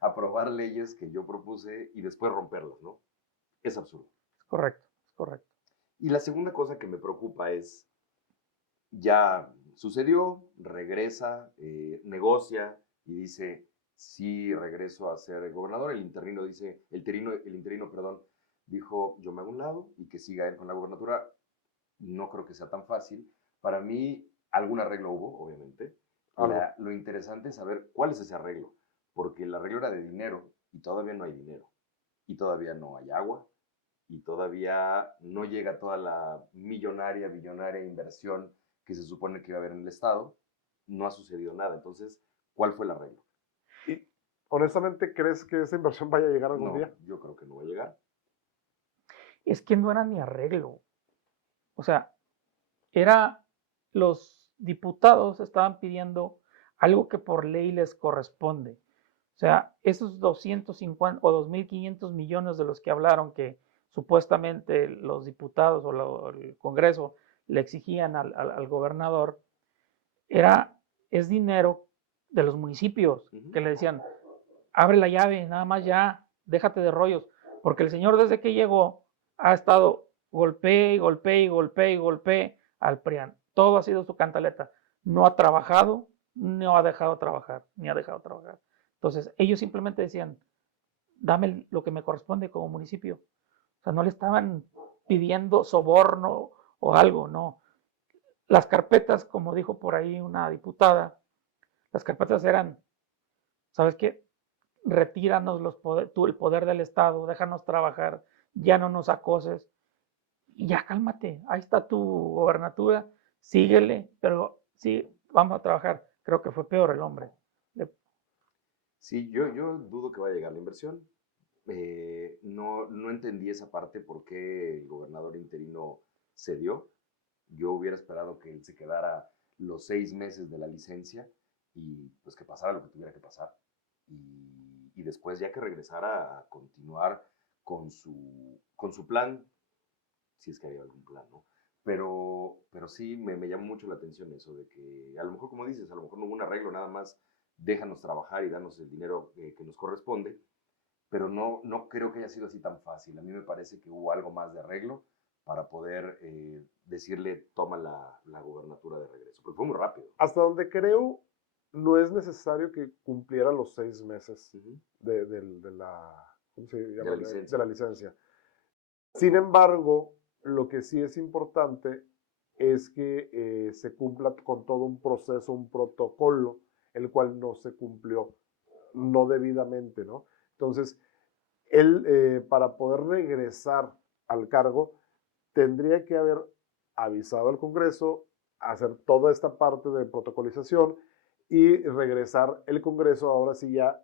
aprobar leyes que yo propuse y después romperlas, ¿no? Es absurdo. Es correcto, es correcto. Y la segunda cosa que me preocupa es, ya sucedió, regresa, negocia y dice, sí, regreso a ser gobernador. El interino dice, el interino, perdón, dijo, yo me hago un lado y que siga él con la gobernatura. No creo que sea tan fácil. Para mí, algún arreglo hubo, obviamente. Lo interesante es saber cuál es ese arreglo, porque el arreglo era de dinero y todavía no hay dinero, y todavía no hay agua, y todavía no llega toda la billonaria inversión que se supone que iba a haber en el Estado. No ha sucedido nada. Entonces, ¿cuál fue el arreglo? ¿Y honestamente crees que esa inversión vaya a llegar algún día? Yo creo que no va a llegar. Es que no era ni arreglo. O sea, los diputados estaban pidiendo algo que por ley les corresponde. O sea, esos 250 o 2.500 millones de los que hablaron que supuestamente los diputados o el Congreso le exigían al gobernador, es dinero de los municipios que le decían, abre la llave, nada más ya, déjate de rollos, porque el señor desde que llegó ha estado golpee al PRIAN. Todo ha sido su cantaleta. No ha trabajado, no ha dejado trabajar, ni ha dejado trabajar. Entonces, ellos simplemente decían, dame lo que me corresponde como municipio. O sea, no le estaban pidiendo soborno o algo, no. Las carpetas, como dijo por ahí una diputada, las carpetas eran, ¿sabes qué? Retíranos tú el poder del Estado, déjanos trabajar, ya no nos acoses, y ya cálmate, ahí está tu gobernatura, síguele, pero sí, vamos a trabajar. Creo que fue peor el hombre. Sí, yo dudo que vaya a llegar la inversión. No entendí esa parte por qué el gobernador interino cedió. Yo hubiera esperado que él se quedara los 6 meses de la licencia y pues que pasara lo que tuviera que pasar. Y después ya que regresara a continuar con su plan, si es que había algún plan, ¿no? Pero sí me llama mucho la atención eso de que a lo mejor, como dices, a lo mejor no hubo un arreglo, nada más déjanos trabajar y danos el dinero que nos corresponde, pero no creo que haya sido así tan fácil. A mí me parece que hubo algo más de arreglo para poder decirle toma la gobernatura de regreso, porque fue muy rápido. Hasta donde creo, no es necesario que cumpliera los 6 meses de la, ¿cómo se llama? De la licencia. Sin embargo, lo que sí es importante es que se cumpla con todo un proceso, un protocolo, el cual no se cumplió, no debidamente, ¿no? Entonces, él, para poder regresar al cargo, tendría que haber avisado al Congreso, hacer toda esta parte de protocolización y regresar el Congreso, ahora sí ya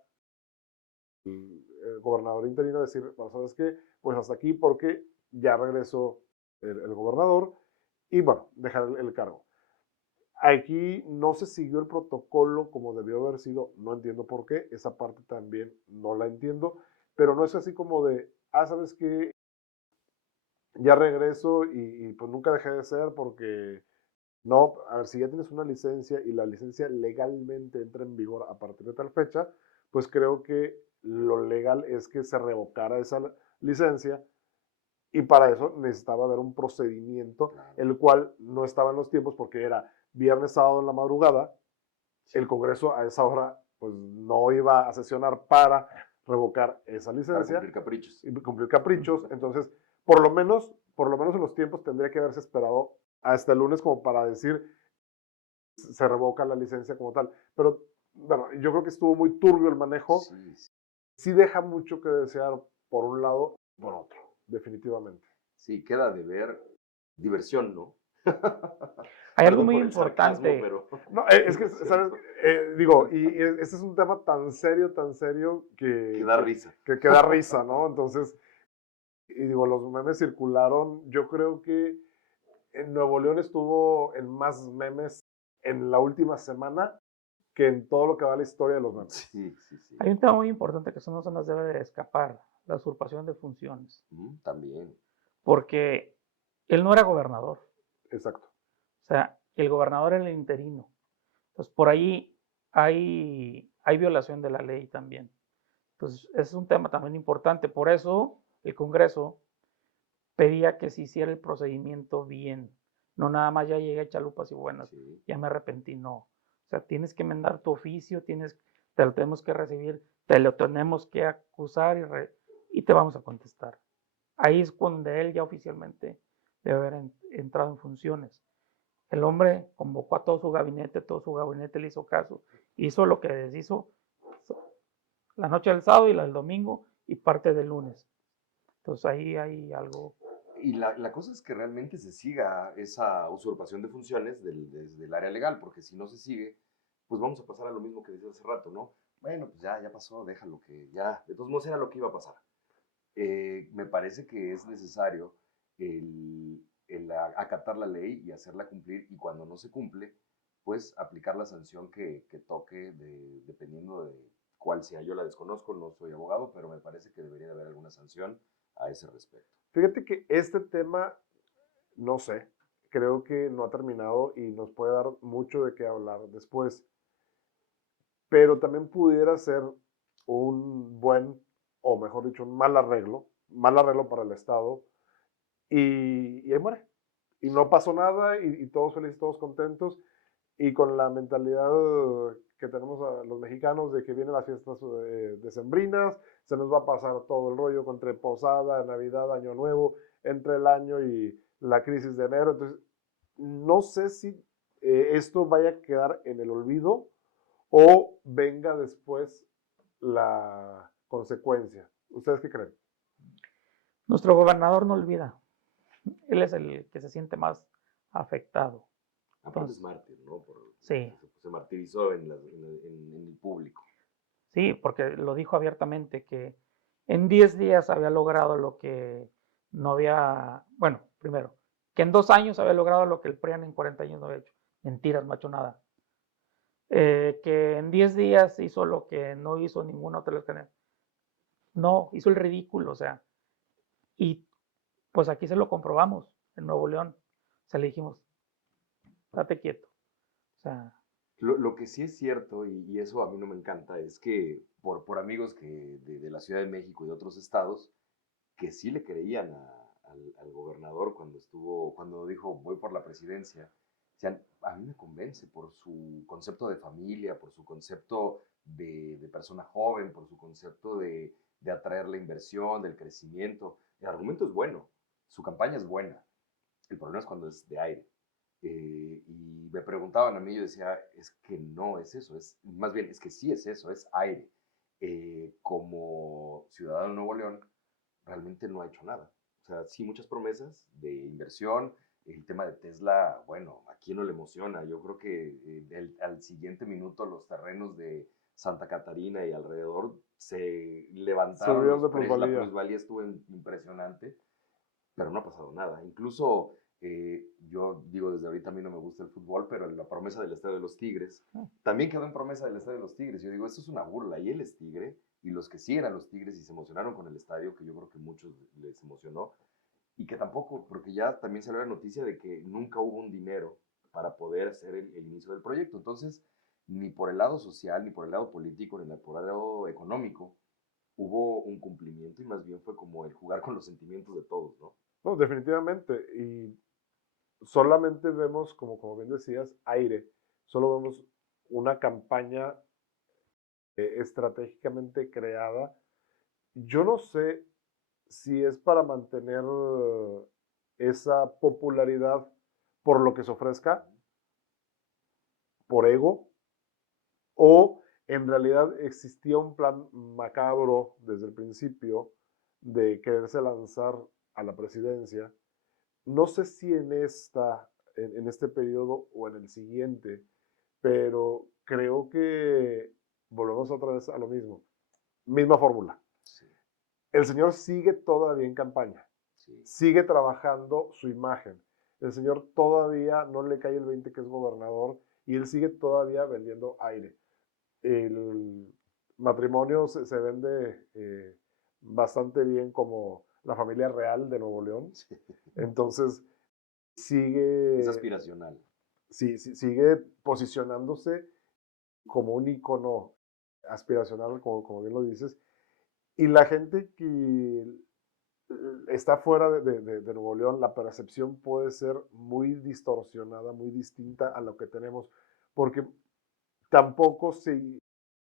el gobernador interino, decir, bueno, ¿sabes qué? Pues hasta aquí porque ya regresó el gobernador y bueno, dejar el cargo. Aquí no se siguió el protocolo como debió haber sido, no entiendo por qué, esa parte también no la entiendo, pero no es así como de, ¿sabes qué? Ya regreso y pues nunca dejé de ser porque no, a ver, si ya tienes una licencia y la licencia legalmente entra en vigor a partir de tal fecha, pues creo que lo legal es que se revocara esa licencia y para eso necesitaba haber un procedimiento, el cual no estaba en los tiempos porque era viernes, sábado en la madrugada, el Congreso a esa hora pues no iba a sesionar para revocar esa licencia. Para cumplir caprichos. Y cumplir caprichos, entonces por lo menos en los tiempos tendría que haberse esperado hasta el lunes como para decir se revoca la licencia como tal. Pero bueno, yo creo que estuvo muy turbio el manejo. Sí, sí. Sí deja mucho que desear por un lado, por otro, definitivamente. Sí, queda de ver diversión, ¿no? Hay algo Perdón muy por el sarcasmo, importante. pero... No, es que, ¿sabes? Digo, y este es un tema tan serio Que da risa. que da risa, ¿no? Entonces, y digo, los memes circularon. Yo creo que en Nuevo León estuvo en más memes en la última semana que en todo lo que va la historia de los memes. Sí, sí, sí. Hay un tema muy importante que eso no se nos debe de escapar, la usurpación de funciones. También. Porque él no era gobernador. Exacto. O sea, el gobernador era el interino. Entonces, por ahí hay violación de la ley también. Entonces, es un tema también importante. Por eso el Congreso pedía que se hiciera el procedimiento bien. No nada más ya llegué a chalupas y buenas, ya me arrepentí, no. O sea, tienes que enmendar tu oficio, te lo tenemos que recibir, te lo tenemos que acusar y te vamos a contestar. Ahí es cuando él ya oficialmente debe haber entrado en funciones. El hombre convocó a todo su gabinete le hizo caso, hizo lo que deshizo la noche del sábado y la del domingo y parte del lunes. Entonces ahí hay algo. Y la cosa es que realmente se siga esa usurpación de funciones desde el área legal, porque si no se sigue, pues vamos a pasar a lo mismo que decías hace rato, ¿no? Bueno, pues ya pasó, déjalo que ya, de todos modos era lo que iba a pasar. Me parece que es necesario el acatar la ley y hacerla cumplir, y cuando no se cumple, pues aplicar la sanción que toque dependiendo de cuál sea. Yo la desconozco, no soy abogado, pero me parece que debería de haber alguna sanción a ese respecto. Fíjate que este tema, no sé, creo que no ha terminado y nos puede dar mucho de qué hablar después. Pero también pudiera ser un buen, o mejor dicho, un mal arreglo para el Estado, y ahí muere. Y no pasó nada, y todos felices, todos contentos, y con la mentalidad que tenemos a los mexicanos de que vienen las fiestas decembrinas, se nos va a pasar todo el rollo entre Posada, Navidad, Año Nuevo, entre el año y la crisis de enero. Entonces, no sé si esto vaya a quedar en el olvido o venga después la consecuencia. ¿Ustedes qué creen? Nuestro gobernador no olvida. Él es el que se siente más afectado. Aparte es mártir, ¿no? Sí. Se martirizó en el público. Sí, porque lo dijo abiertamente que en 10 días había logrado lo que no había, bueno, primero, que en 2 años había logrado lo que el PRIAN en 40 años no había hecho. Mentiras, macho, nada. Que en 10 días hizo lo que no hizo ninguna otra de las. No, hizo el ridículo, o sea, y pues aquí se lo comprobamos, en Nuevo León. O sea, le dijimos, date quieto. O sea, Lo que sí es cierto, y eso a mí no me encanta, es que por amigos de la Ciudad de México y de otros estados, que sí le creían al gobernador cuando dijo voy por la presidencia, decían, a mí me convence por su concepto de familia, por su concepto de persona joven, por su concepto de atraer la inversión, del crecimiento. El argumento es bueno, su campaña es buena. El problema es cuando es de aire. Y me preguntaban a mí, yo decía, es que no es eso, más bien es que sí es eso, es aire. Como ciudadano de Nuevo León, realmente no ha hecho nada. O sea, sí muchas promesas de inversión, el tema de Tesla, bueno, ¿a quién no le emociona? Yo creo que al siguiente minuto los terrenos de Santa Catarina y alrededor se levantaron Subieron los de precios, la plusvalía. plusvalía estuvo impresionante, pero no ha pasado nada. Incluso yo digo desde ahorita a mí no me gusta el fútbol, pero la promesa del Estadio de los Tigres también quedó en promesa del Estadio de los Tigres. Yo digo, esto es una burla, y él es tigre, y los que sí eran los Tigres y se emocionaron con el estadio, que yo creo que muchos les emocionó, y que tampoco, porque ya también salió la noticia de que nunca hubo un dinero para poder hacer el inicio del proyecto. Entonces, ni por el lado social, ni por el lado político, ni por el lado económico, hubo un cumplimiento, y más bien fue como el jugar con los sentimientos de todos, ¿no? No, definitivamente. Y solamente vemos, como bien decías, aire. Solo vemos una campaña estratégicamente creada. Yo no sé si es para mantener esa popularidad por lo que se ofrezca, por ego, o en realidad existía un plan macabro desde el principio de quererse lanzar a la presidencia. No sé si en este periodo o en el siguiente, pero creo que volvemos otra vez a lo mismo. Misma fórmula. Sí, El señor sigue todavía en campaña, sí. sigue trabajando su imagen. El señor todavía no le cae el 20 que es gobernador y él sigue todavía vendiendo aire. El matrimonio se vende bastante bien como la familia real de Nuevo León. Sí. Entonces, Es sigue, aspiracional. sigue posicionándose como un icono aspiracional, como bien lo dices. Y la gente que está fuera de Nuevo León, la percepción puede ser muy distorsionada, muy distinta a lo que tenemos, porque tampoco se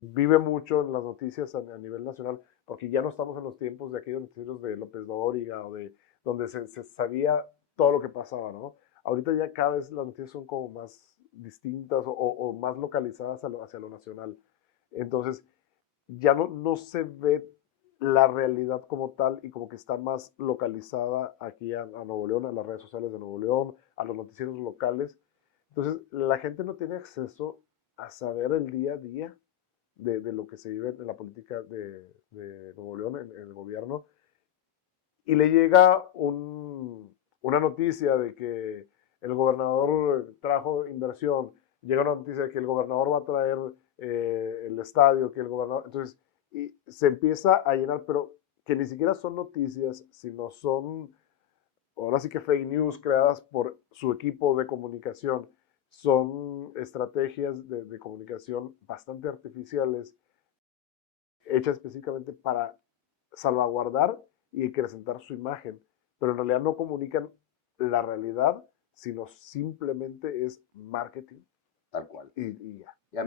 vive mucho en las noticias a nivel nacional, porque ya no estamos en los tiempos de aquellos noticieros de López Dóriga o de donde se sabía todo lo que pasaba, ¿no? Ahorita ya cada vez las noticias son como más distintas o más localizadas hacia lo nacional. Entonces, ya no se ve la realidad como tal y como que está más localizada aquí a Nuevo León, a las redes sociales de Nuevo León, a los noticieros locales. Entonces, la gente no tiene acceso a saber el día a día de lo que se vive en la política de Nuevo León, en el gobierno, y le llega una noticia de que el gobernador trajo inversión, llega una noticia de que el gobernador va a traer el estadio, que el gobernador, entonces, y se empieza a llenar, pero que ni siquiera son noticias, sino son, ahora sí que fake news creadas por su equipo de comunicación, son estrategias de comunicación bastante artificiales, hechas específicamente para salvaguardar y acrecentar su imagen, pero en realidad no comunican la realidad, sino simplemente es marketing Tal cual. y ya.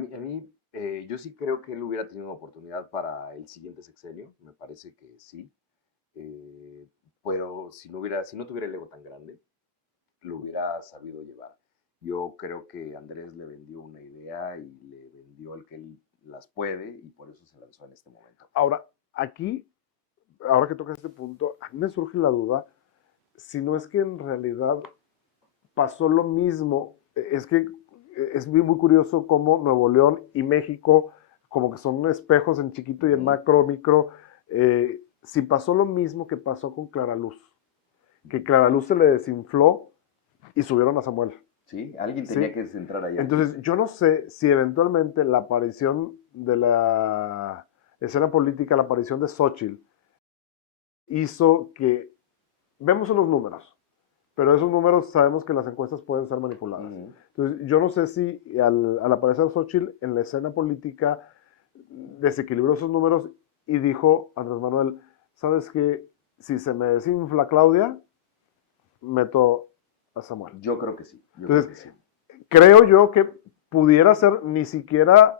Y yo sí creo que él hubiera tenido una oportunidad para el siguiente sexenio, me parece que sí. Pero si no tuviera el ego tan grande, lo hubiera sabido llevar. Yo creo que Andrés le vendió una idea y le vendió el que él las puede, y por eso se lanzó en este momento. Ahora, aquí, ahora que tocas este punto, a mí me surge la duda si no es que en realidad pasó lo mismo. Es que es muy curioso cómo Nuevo León y México como que son espejos en chiquito y en macro, micro. Si pasó lo mismo que pasó con Clara Luz, que Clara Luz se le desinfló y subieron a Samuel. Sí, alguien ¿Sí? tenía que centrar allá. Entonces, yo no sé si eventualmente la aparición de la escena política, la aparición de Xochitl, hizo que, vemos unos números, pero esos números sabemos que las encuestas pueden ser manipuladas. Entonces, yo no sé si al aparecer Xochitl en la escena política desequilibró esos números y dijo Andrés Manuel, ¿sabes qué? Si se me desinfla Claudia, meto a Samuel. Yo creo que sí. Entonces, creo yo que pudiera ser ni siquiera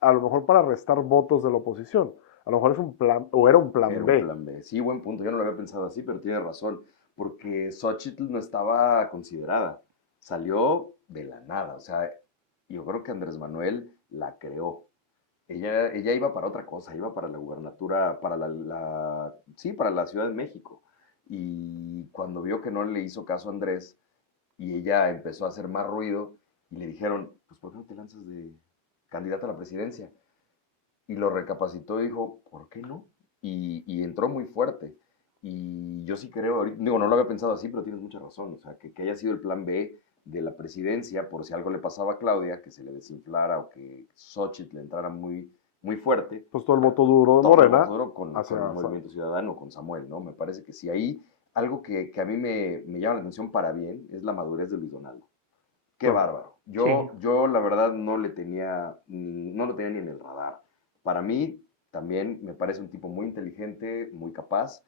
a lo mejor para restar votos de la oposición. A lo mejor es un plan, o era un plan Era B. un plan B. Sí, buen punto. Yo no lo había pensado así, pero tiene razón. Porque Xochitl no estaba considerada. Salió de la nada. O sea, yo creo que Andrés Manuel la creó. Ella iba para otra cosa, iba para la gubernatura, para sí, para la Ciudad de México. Y cuando vio que no le hizo caso a Andrés y ella empezó a hacer más ruido y le dijeron, pues ¿por qué no te lanzas de candidata a la presidencia? Y lo recapacitó y dijo, ¿por qué no? Y entró muy fuerte. Y yo sí creo, digo, no lo había pensado así, pero tienes mucha razón. O sea, que haya sido el plan B de la presidencia, por si algo le pasaba a Claudia, que se le desinflara o que Xochitl le entrara muy, muy fuerte. Pues todo el voto duro de Todo el Morena voto duro con el Movimiento Ciudadano, con Samuel, ¿no? Me parece que sí, ahí algo que a mí me llama la atención para bien es la madurez de Luis Donaldo. Qué bárbaro. Yo la verdad no lo tenía ni en el radar. Para mí también me parece un tipo muy inteligente, muy capaz,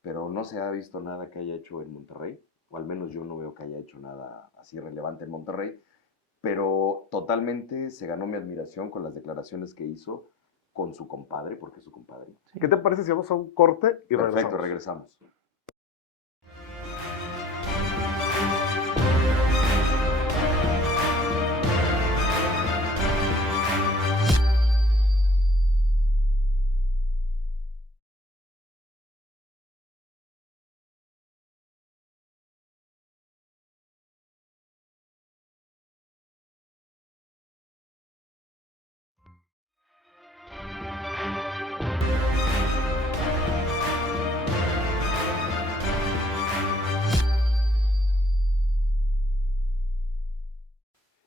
pero no se ha visto nada que haya hecho en Monterrey, o al menos yo no veo que haya hecho nada así relevante en Monterrey, pero totalmente se ganó mi admiración con las declaraciones que hizo con su compadre, porque es su compadre. ¿Qué te parece si vamos a un corte y Perfecto, regresamos? regresamos.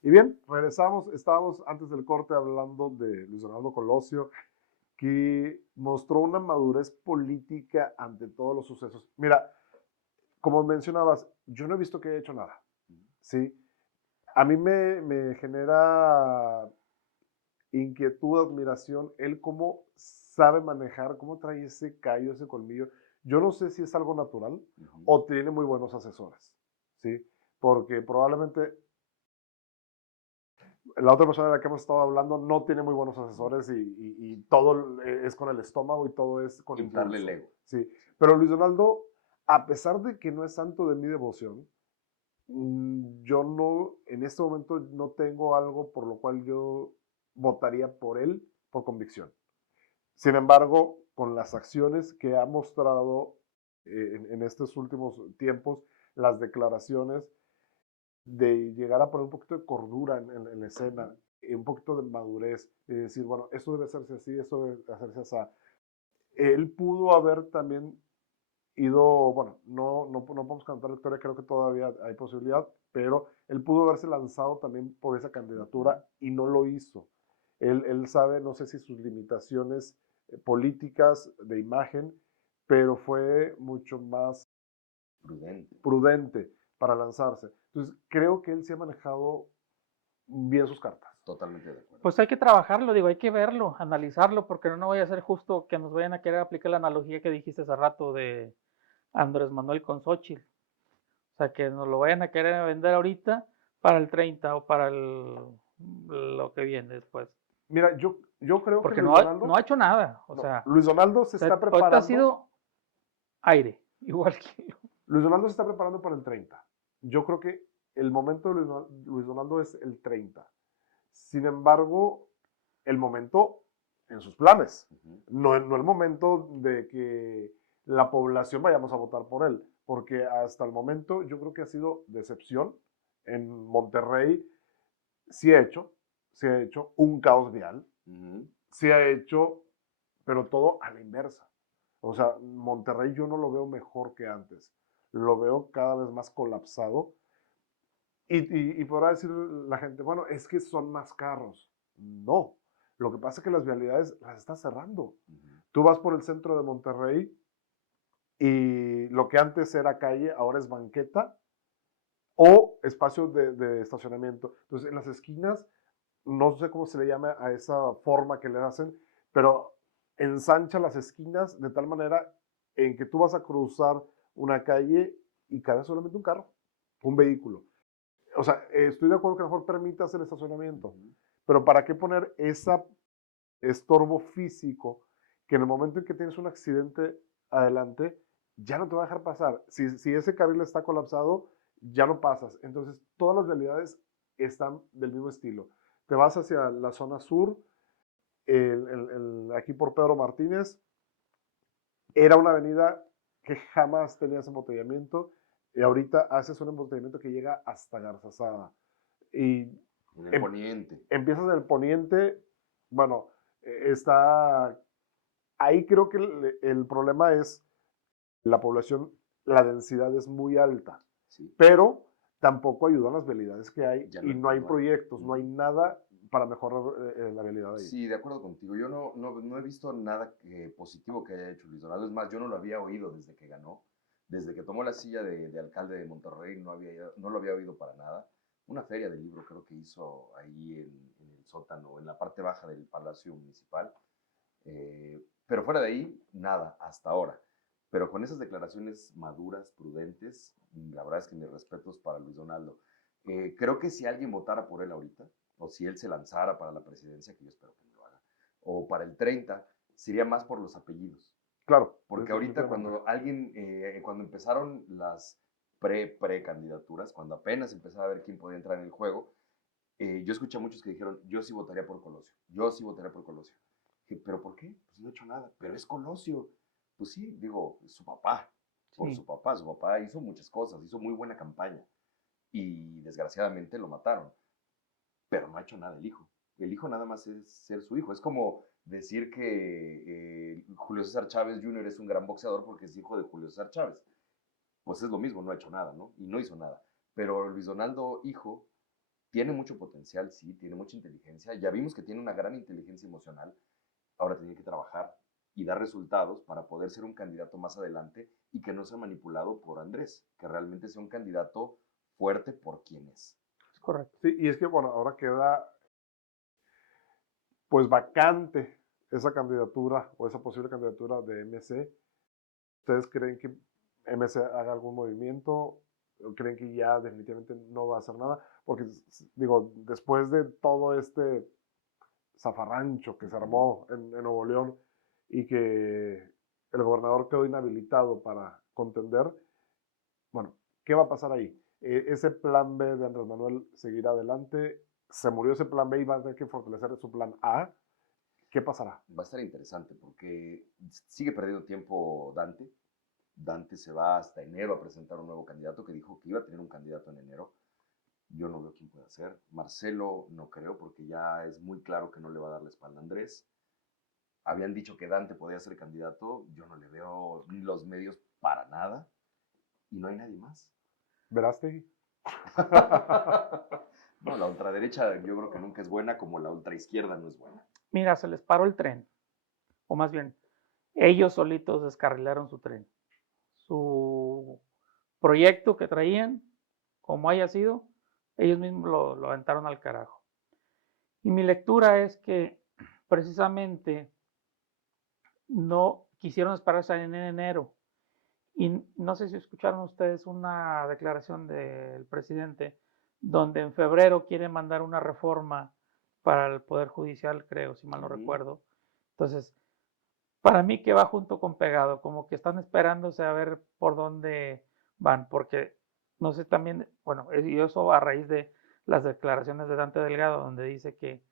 Y bien, regresamos. Estábamos antes del corte hablando de Luis Donaldo Colosio, que mostró una madurez política ante todos los sucesos. Mira, como mencionabas, yo no he visto que haya hecho nada, ¿sí? A mí me genera inquietud, admiración, él cómo sabe manejar, cómo trae ese callo, ese colmillo. Yo no sé si es algo natural o tiene muy buenos asesores, ¿sí? Porque probablemente la otra persona de la que hemos estado hablando no tiene muy buenos asesores y todo es con el estómago y todo es con Inflarle impulso. el ego. Sí. Pero Luis Donaldo, a pesar de que no es santo de mi devoción, yo no, en este momento no tengo algo por lo cual yo votaría por él por convicción. Sin embargo, con las acciones que ha mostrado en estos últimos tiempos, las declaraciones, de llegar a poner un poquito de cordura en la escena, un poquito de madurez, y decir, bueno, esto debe hacerse así, esto debe hacerse así. Él pudo haber también ido, bueno, no podemos cantar la victoria, creo que todavía hay posibilidad, pero él pudo haberse lanzado también por esa candidatura y no lo hizo. Él sabe, no sé si sus limitaciones políticas de imagen, pero fue mucho más prudente para lanzarse. Entonces, creo que él se ha manejado bien sus cartas. Totalmente de acuerdo. Pues hay que trabajarlo, digo, hay que verlo, analizarlo, porque no vaya a ser justo que nos vayan a querer aplicar la analogía que dijiste hace rato de Andrés Manuel con Xochitl. O sea, que nos lo vayan a querer vender ahorita para el 30 o para lo que viene después. Mira, yo creo porque que Luis Donaldo no ha hecho nada. O no, sea, Luis Donaldo se está preparando. Ahorita ha sido aire, igual que yo. Luis Donaldo se está preparando para el 30. Yo creo que el momento de Luis Donaldo es el 30. Sin embargo, el momento en sus planes, no el momento de que la población vayamos a votar por él, porque hasta el momento yo creo que ha sido decepción. En Monterrey sí ha hecho un caos vial, sí ha hecho, pero todo a la inversa. O sea, Monterrey yo no lo veo mejor que antes, lo veo cada vez más colapsado. Y podrá decir la gente, bueno, es que son más carros. No, lo que pasa es que las vialidades las está cerrando. Tú vas por el centro de Monterrey y lo que antes era calle, ahora es banqueta o espacio de estacionamiento. Entonces, en las esquinas, no sé cómo se le llama a esa forma que le hacen, pero ensancha las esquinas de tal manera en que tú vas a cruzar una calle y cabe solamente un carro, un vehículo. O sea, estoy de acuerdo que a lo mejor permitas el estacionamiento, Ujú. pero ¿para qué poner ese estorbo físico que en el momento en que tienes un accidente adelante, ya no te va a dejar pasar? Si ese carril está colapsado, ya no pasas. Entonces, todas las vialidades están del mismo estilo. Te vas hacia la zona sur, aquí por Pedro Martínez, era una avenida que jamás tenía ese embotellamiento y ahorita haces un embotellamiento que llega hasta Garzazada. Y En el poniente. empiezas en el poniente, bueno, está, ahí creo que el problema es la población, la densidad es muy alta, Sí, pero tampoco ayudan las vialidades que hay ya y no hay no hay. proyectos, no hay nada para mejorar la vialidad ahí. Sí, de acuerdo contigo. Yo no he visto nada positivo que haya hecho Luis Donaldo. Es más, yo no lo había oído desde que ganó. Desde que tomó la silla de alcalde de Monterrey, no lo había oído para nada. Una feria de libro creo que hizo ahí en el sótano, en la parte baja del Palacio Municipal. Pero fuera de ahí, nada, hasta ahora. Pero con esas declaraciones maduras, prudentes, la verdad es que mis respetos para Luis Donaldo. Creo que si alguien votara por él ahorita, o si él se lanzara para la presidencia, que yo espero que no lo haga, o para el 30, sería más por los apellidos. Claro. Porque ahorita cuando empezaron las pre-candidaturas, cuando apenas empezaba a ver quién podía entrar en el juego, yo escuché a muchos que dijeron, yo sí votaría por Colosio, yo sí votaría por Colosio. Dije, ¿pero por qué? Pues no he hecho nada, pero es Colosio. Pues sí, digo, su papá, por Sí, su papá hizo muchas cosas, hizo muy buena campaña y desgraciadamente lo mataron, pero no ha hecho nada el hijo. El hijo nada más es ser su hijo. Es como decir que Julio César Chávez Jr. es un gran boxeador porque es hijo de Julio César Chávez. Pues es lo mismo, no ha hecho nada, ¿no? Y no hizo nada. Pero Luis Donaldo, hijo, tiene mucho potencial, sí, tiene mucha inteligencia. Ya vimos que tiene una gran inteligencia emocional. Ahora tiene que trabajar y dar resultados para poder ser un candidato más adelante y que no sea manipulado por Andrés, que realmente sea un candidato fuerte por quien es. es correcto. Sí, y es que, bueno, ahora queda pues vacante esa candidatura o esa posible candidatura de MC. ¿Ustedes creen que MC haga algún movimiento? ¿O creen que ya definitivamente no va a hacer nada? Porque, digo, después de todo este zafarrancho que se armó en Nuevo León y que el gobernador quedó inhabilitado para contender, bueno, ¿qué va a pasar ahí? Ese plan B de Andrés Manuel seguirá adelante. Se murió ese plan B y va a tener que fortalecer su plan A. ¿Qué pasará? Va a estar interesante porque sigue perdiendo tiempo Dante. Dante se va hasta enero a presentar un nuevo candidato que dijo que iba a tener un candidato en enero. Yo no veo quién puede ser. Marcelo no creo porque ya es muy claro que no le va a dar la espalda a Andrés. Habían dicho que Dante podía ser candidato. Yo no le veo ni los medios para nada. Y no hay nadie más. ¿Verástegui? No, la ultraderecha yo creo que nunca es buena como la ultraizquierda no es buena. Mira, se les paró el tren, o más bien, ellos solitos descarrilaron su tren. Su proyecto que traían, como haya sido, ellos mismos lo aventaron al carajo. Y mi lectura es que precisamente no quisieron esperarse en enero. Y no sé si escucharon ustedes una declaración del presidente donde en febrero quiere mandar una reforma para el Poder Judicial, creo, si mal no recuerdo. Entonces, para mí que va junto con pegado, como que están esperándose a ver por dónde van, porque no sé también, bueno, y eso a raíz de las declaraciones de Dante Delgado, donde dice que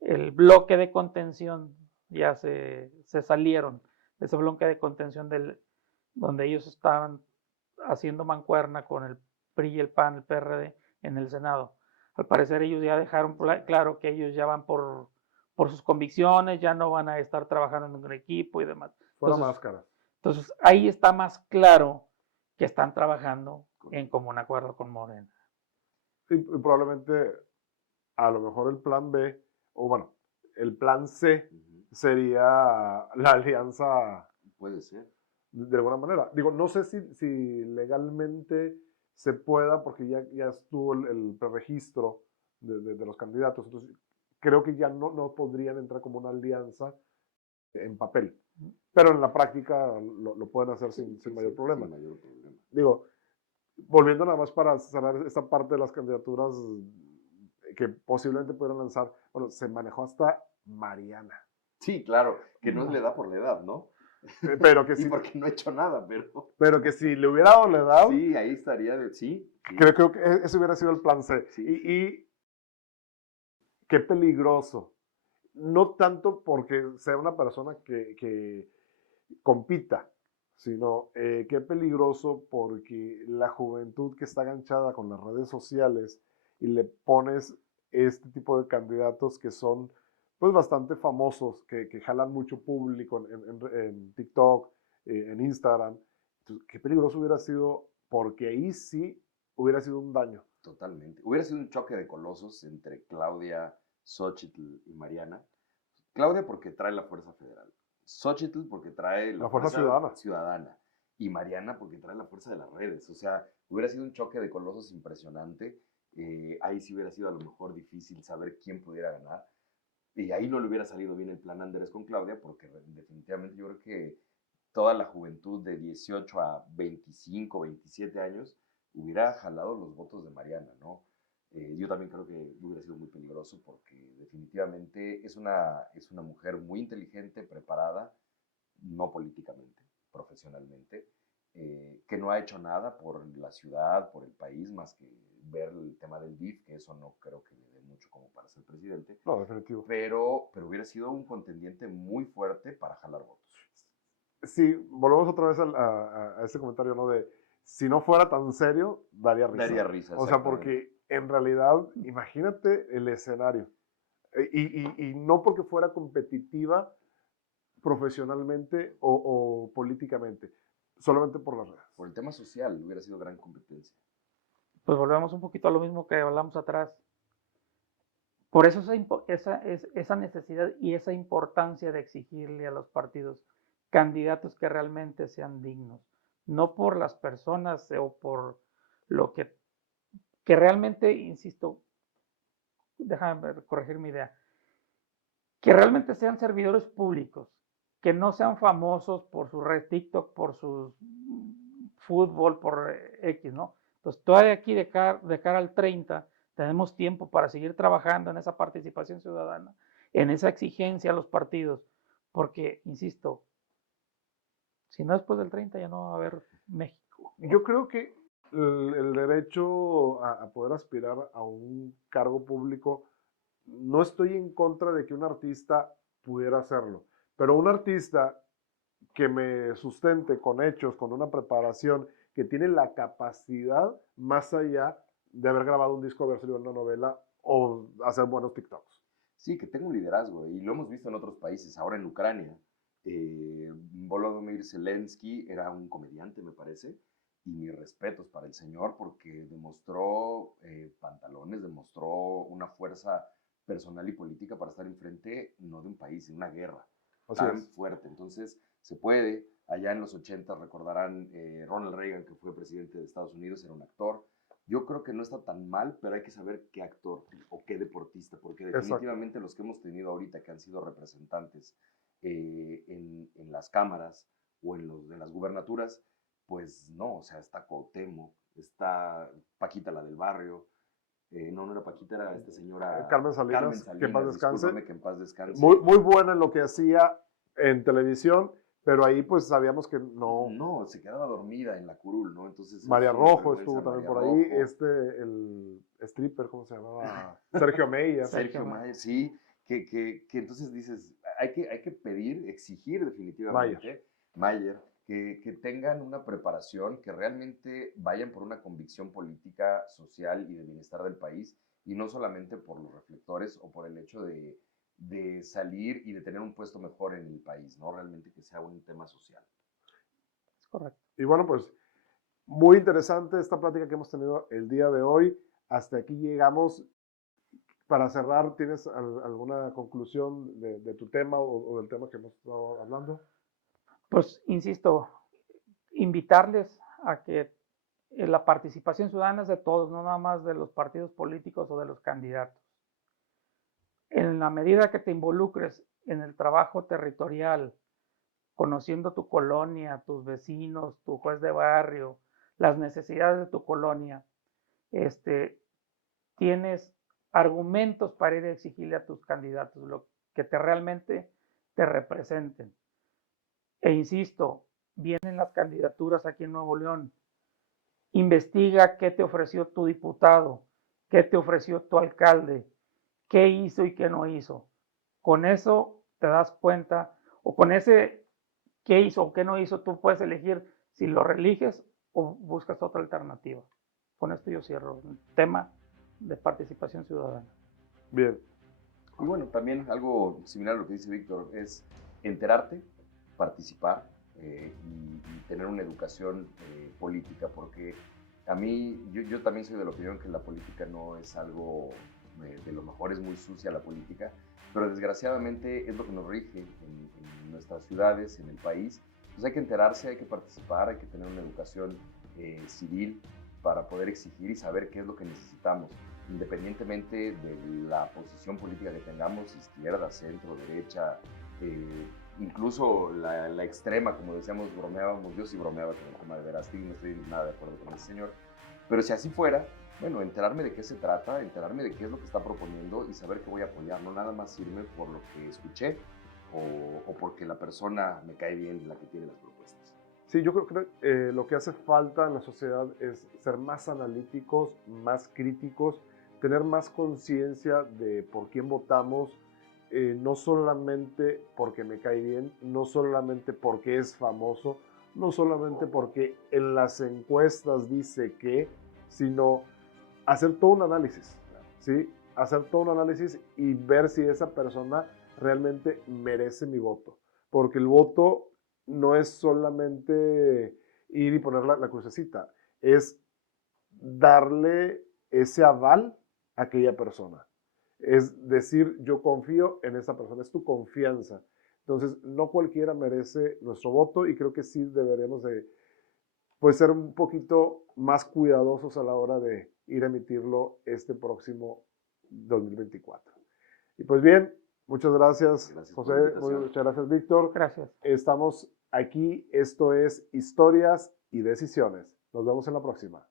el bloque de contención ya se salieron de ese bloque de contención donde ellos estaban haciendo mancuerna con el PRI y el PAN, el PRD en el Senado. Al parecer ellos ya dejaron claro que ellos ya van por sus convicciones, ya no van a estar trabajando en un equipo y demás. Fuera máscaras. Entonces ahí está más claro que están trabajando en común acuerdo con Morena. Sí, y probablemente a lo mejor el plan B, o bueno, el plan C sería la alianza. Puede ser. De alguna manera. Digo, no sé si legalmente se pueda, porque ya estuvo el preregistro de los candidatos, entonces creo que ya no podrían entrar como una alianza en papel. Pero en la práctica lo pueden hacer sin mayor problema. Sin mayor problema. Digo, Volviendo nada más para cerrar esta parte de las candidaturas que posiblemente pudieran lanzar, bueno, se manejó hasta Mariana. Sí, claro, que no le da por la edad, ¿no? Pero que Y sí, porque no ha hecho nada, pero pero que si le hubiera dado la edad, sí, ahí estaría, sí, sí, creo que ese hubiera sido el plan C. sí. Y qué peligroso. No tanto porque sea una persona que compita, sino qué peligroso porque la juventud que está enganchada con las redes sociales y le pones este tipo de candidatos que son pues bastante famosos, que jalan mucho público en TikTok, en Instagram. Entonces, qué peligroso hubiera sido porque ahí sí hubiera sido un daño. Totalmente. Hubiera sido un choque de colosos entre Claudia, Xochitl y Mariana. Claudia porque trae la fuerza federal. Xochitl porque trae la La fuerza fuerza ciudadana. ciudadana. Y Mariana porque trae la fuerza de las redes. O sea, hubiera sido un choque de colosos impresionante. Ahí sí hubiera sido a lo mejor difícil saber quién pudiera ganar. Y ahí no le hubiera salido bien el plan Andrés con Claudia porque definitivamente yo creo que toda la juventud de 18 a 25, 27 años hubiera jalado los votos de Mariana, ¿no? Yo también creo que hubiera sido muy peligroso porque definitivamente es una mujer muy inteligente, preparada, no políticamente, profesionalmente, que no ha hecho nada por la ciudad, por el país, más que ver el tema del DIF, que eso no creo que le dé mucho como para ser presidente, No, definitivo. pero hubiera sido un contendiente muy fuerte para jalar votos. Sí, volvemos otra vez a ese comentario, ¿no? De si no fuera tan serio, daría risa. Daría risa, O sea, porque en realidad, imagínate el escenario. Y no porque fuera competitiva profesionalmente o políticamente, solamente por las redes. Por el tema social hubiera sido gran competencia. Pues volvemos un poquito a lo mismo que hablamos atrás. Por eso esa necesidad y esa importancia de exigirle a los partidos candidatos que realmente sean dignos, no por las personas o por lo que realmente, insisto, déjame corregir mi idea, que realmente sean servidores públicos, que no sean famosos por su red TikTok, por su fútbol, por X, ¿no? Entonces, todavía aquí de cara al 30 tenemos tiempo para seguir trabajando en esa participación ciudadana, en esa exigencia a los partidos, porque, insisto, si no después del 30 ya no va a haber México, ¿no? Yo creo que el derecho a poder aspirar a un cargo público, no estoy en contra de que un artista pudiera hacerlo, pero un artista que me sustente con hechos, con una preparación, que tiene la capacidad más allá de haber grabado un disco, haber salido una novela o hacer buenos TikToks. Sí, que tenga un liderazgo y lo hemos visto en otros países. Ahora en Ucrania, Volodymyr Zelensky era un comediante, me parece, y mis respetos para el señor porque demostró pantalones, demostró una fuerza personal y política para estar enfrente no de un país, de una guerra Así tan es. fuerte. Entonces, se puede. Allá en los 80 recordarán Ronald Reagan, que fue presidente de Estados Unidos, era un actor. Yo creo que no está tan mal, pero hay que saber qué actor o qué deportista, porque definitivamente los que hemos tenido ahorita que han sido representantes en las cámaras o en las gubernaturas, pues no, o sea, está Cuauhtémoc, está Paquita la del barrio, no era Paquita, era esta señora Carmen Salinas, Carmen Salinas, que en paz descanse. discúlpame, que en paz descanse. Muy buena en lo que hacía en televisión, pero ahí pues sabíamos que no. No, se quedaba dormida en la curul, ¿no? Entonces María es una Rojo vergüenza, estuvo también María por ahí, Rojo, el stripper, ¿cómo se llamaba? Sergio Meyer. Sergio Mayer, sí, que entonces dices, hay que pedir, exigir definitivamente, Mayer, que tengan una preparación, que realmente vayan por una convicción política, social y de bienestar del país, y no solamente por los reflectores o por el hecho de salir y de tener un puesto mejor en el país, ¿no? Realmente que sea un tema social. Es correcto. Y bueno, pues muy interesante esta plática que hemos tenido el día de hoy. Hasta aquí llegamos. Para cerrar, ¿tienes alguna conclusión de tu tema o del tema que hemos estado hablando? Pues, insisto, invitarles a que la participación ciudadana es de todos, no nada más de los partidos políticos o de los candidatos. En la medida que te involucres en el trabajo territorial, conociendo tu colonia, tus vecinos, tu juez de barrio, las necesidades de tu colonia, tienes argumentos para ir a exigirle a tus candidatos lo que realmente te representen. E insisto, vienen las candidaturas aquí en Nuevo León. Investiga qué te ofreció tu diputado, qué te ofreció tu alcalde, qué hizo y qué no hizo. Con eso te das cuenta, o con ese qué hizo o qué no hizo, tú puedes elegir si lo reeliges o buscas otra alternativa. Con esto yo cierro el tema de participación ciudadana. Bien. Y bueno, también algo similar a lo que dice Víctor es enterarte, participar y tener una educación política, porque a mí, yo también soy de la opinión que la política no es algo de lo mejor, es muy sucia la política, pero desgraciadamente es lo que nos rige en nuestras ciudades, en el país. Entonces hay que enterarse, hay que participar, hay que tener una educación civil para poder exigir y saber qué es lo que necesitamos, independientemente de la posición política que tengamos, izquierda, centro, derecha, incluso la extrema, como decíamos, bromeábamos, yo sí bromeaba con el tema de Verástegui, no estoy nada de acuerdo con ese señor, pero si así fuera, bueno, enterarme de qué se trata, enterarme de qué es lo que está proponiendo y saber que voy a apoyar, no nada más irme por lo que escuché o porque la persona me cae bien, la que tiene las propuestas. Sí, yo creo que lo que hace falta en la sociedad es ser más analíticos, más críticos, tener más conciencia de por quién votamos, no solamente porque me cae bien, no solamente porque es famoso, no solamente porque en las encuestas dice que, sino hacer todo un análisis, ¿sí? Hacer todo un análisis y ver si esa persona realmente merece mi voto. Porque el voto no es solamente ir y poner la crucecita, es darle ese aval a aquella persona. Es decir, yo confío en esa persona, es tu confianza. Entonces, no cualquiera merece nuestro voto y creo que sí deberíamos de pues, ser un poquito más cuidadosos a la hora de ir a emitirlo este próximo 2024. Y pues bien, muchas gracias, José, muchas gracias, Víctor. Gracias. Estamos aquí, esto es Historias y Decisiones. Nos vemos en la próxima.